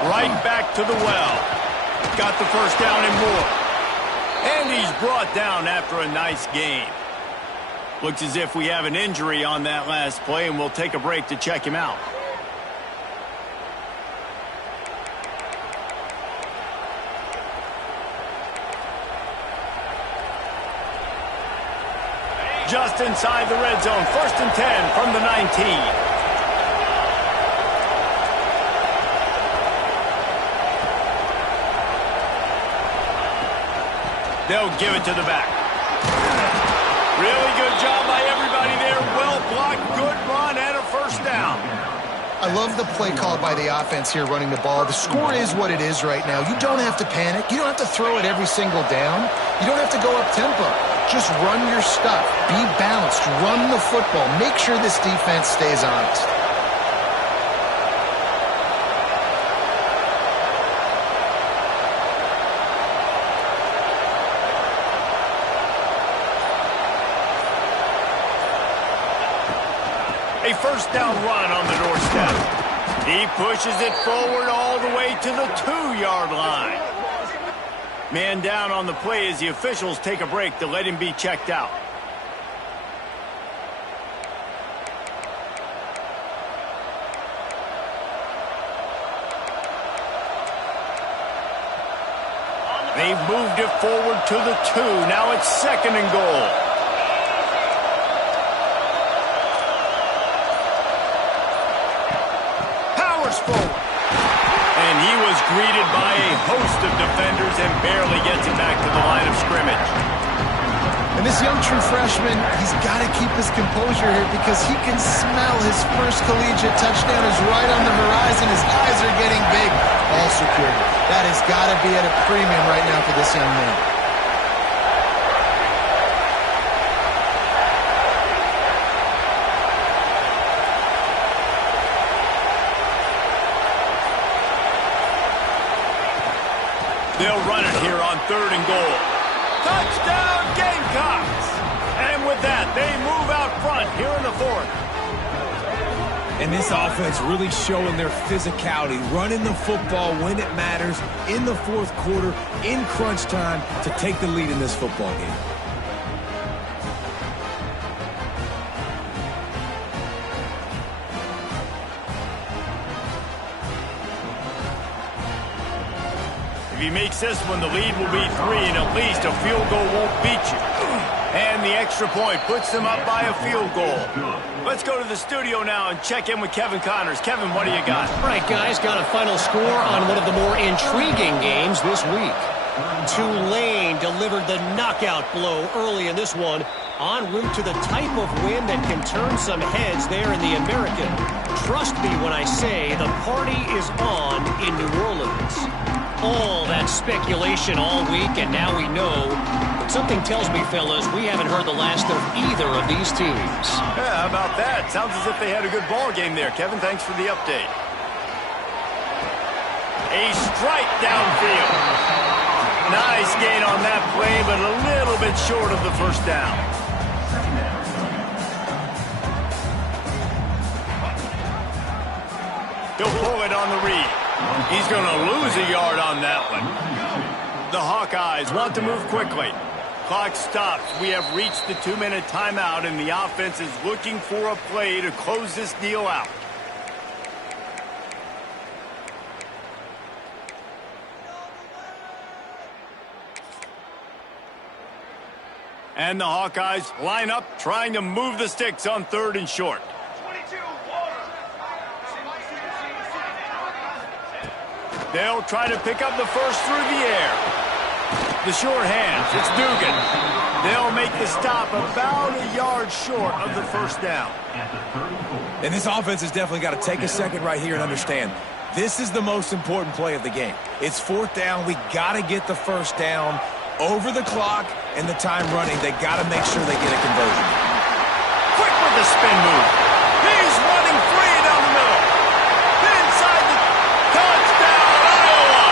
Right back to the well. Got the 1st down and more. And he's brought down after a nice gain. Looks as if we have an injury on that last play, and we'll take a break to check him out. Just inside the red zone. 1st and 10 from the 19. They'll give it to the back. Really good job by everybody there. Well blocked, good run, and a 1st down. I love the play call by the offense here running the ball. The score is what it is right now. You don't have to panic. You don't have to throw it every single down. You don't have to go up tempo. Just run your stuff. Be balanced. Run the football. Make sure this defense stays honest. A 1st down run on the doorstep. He pushes it forward all the way to the 2-yard line. Man down on the play as the officials take a break to let him be checked out. They've moved it forward to the 2. Now it's 2nd and goal. Powers forward. And he was greeted by a host of defenders and barely gets it back to the line of scrimmage. And this young true freshman, he's got to keep his composure here because he can smell his first collegiate touchdown is right on the horizon. His eyes are getting big. All secured. That has got to be at a premium right now for this young man. They'll run it here on 3rd and goal. Touchdown, Gamecocks! And with that, they move out front here in the 4th. And this offense really showing their physicality, running the football when it matters in the 4th quarter, in crunch time, to take the lead in this football game. If he makes this one, the lead will be 3, and at least a field goal won't beat you. And the extra point puts them up by a field goal. Let's go to the studio now and check in with Kevin Connors. Kevin, what do you got? All right, guys, got a final score on one of the more intriguing games this week. Tulane delivered the knockout blow early in this one, en route to the type of win that can turn some heads there in the American. Trust me when I say the party is on in New Orleans. All that speculation all week, and now we know. But something tells me, fellas, we haven't heard the last of either of these teams. Yeah, how about that? Sounds as if they had a good ball game there. Kevin, thanks for the update. A strike downfield. Nice gain on that play, but a little bit short of the first down. He'll pull it on the read. He's going to lose a yard on that one. The Hawkeyes want to move quickly. Clock stops. We have reached the 2-minute timeout, and the offense is looking for a play to close this deal out. And the Hawkeyes line up, trying to move the sticks on 3rd and short. They'll try to pick up the first through the air. The short hands, it's Dugan. They'll make the stop about a yard short of the first down. And this offense has definitely got to take a second right here and understand, this is the most important play of the game. It's 4th down. We got to get the first down over the clock and the time running. They got to make sure they get a conversion. Quick with the spin move. He's running free down the middle. Inside the touchdown, Iowa!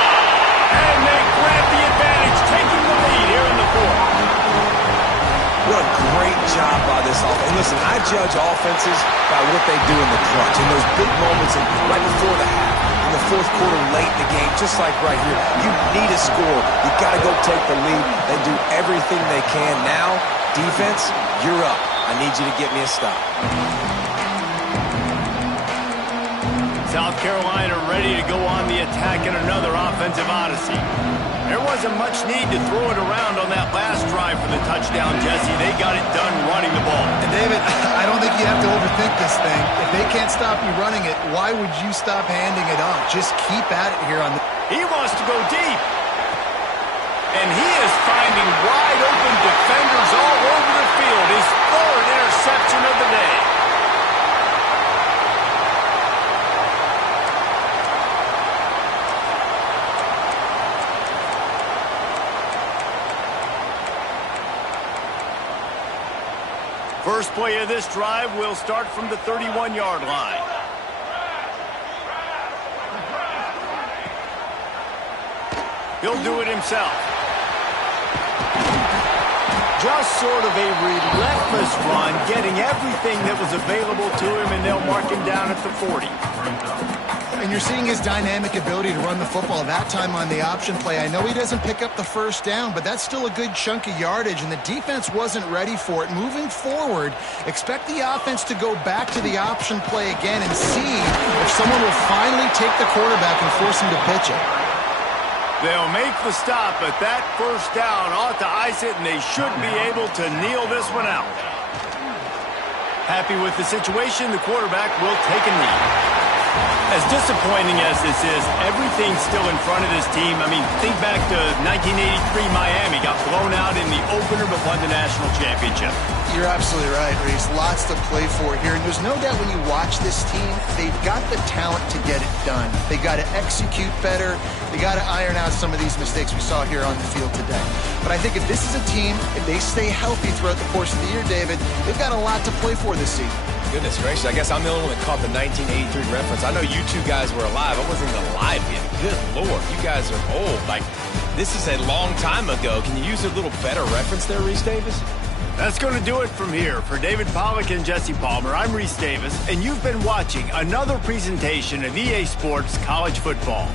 And they grab the advantage, taking the lead here in the 4th. What a great job by this offense. And listen, I judge offenses by what they do in the crunch, in those big moments and right before the half, in the 4th quarter, late in the game, just like right here. You need a score. You got to go take the lead. They do everything they can. Now, defense, you're up. I need you to get me a stop. South Carolina ready to go on the attack in another offensive odyssey. There wasn't much need to throw it around on that last drive for the touchdown, Jesse. They got it done running the ball. And David, I don't think you have to overthink this thing. If they can't stop you running it, why would you stop handing it off? Just keep at it here on the... He wants to go deep. And he is finding wide open defenders all over the field. His 3rd interception of the day. First play of this drive will start from the 31-yard line. He'll do it himself. Just sort of a relentless run, getting everything that was available to him, and they'll mark him down at the 40. And you're seeing his dynamic ability to run the football. That time on the option play, I know he doesn't pick up the first down, but that's still a good chunk of yardage, and the defense wasn't ready for it. Moving forward, expect the offense to go back to the option play again and see if someone will finally take the quarterback and force him to pitch it. They'll make the stop, but that first down ought to ice it, and they should be able to kneel this one out. Happy with the situation, the quarterback will take a knee. As disappointing as this is, everything's still in front of this team. I mean, think back to 1983 Miami. Got blown out in the opener but won the national championship. You're absolutely right, Reese. Lots to play for here. And there's no doubt when you watch this team, they've got the talent to get it done. They got to execute better. They got to iron out some of these mistakes we saw here on the field today. But I think if this is a team, if they stay healthy throughout the course of the year, David, they've got a lot to play for this season. Goodness gracious, I guess I'm the only one that caught the 1983 reference. I know you two guys were alive. I wasn't even alive yet. Good Lord, you guys are old. Like, this is a long time ago. Can you use a little better reference there, Reese Davis? That's going to do it from here. For David Pollack and Jesse Palmer, I'm Reese Davis, and you've been watching another presentation of EA Sports College Football.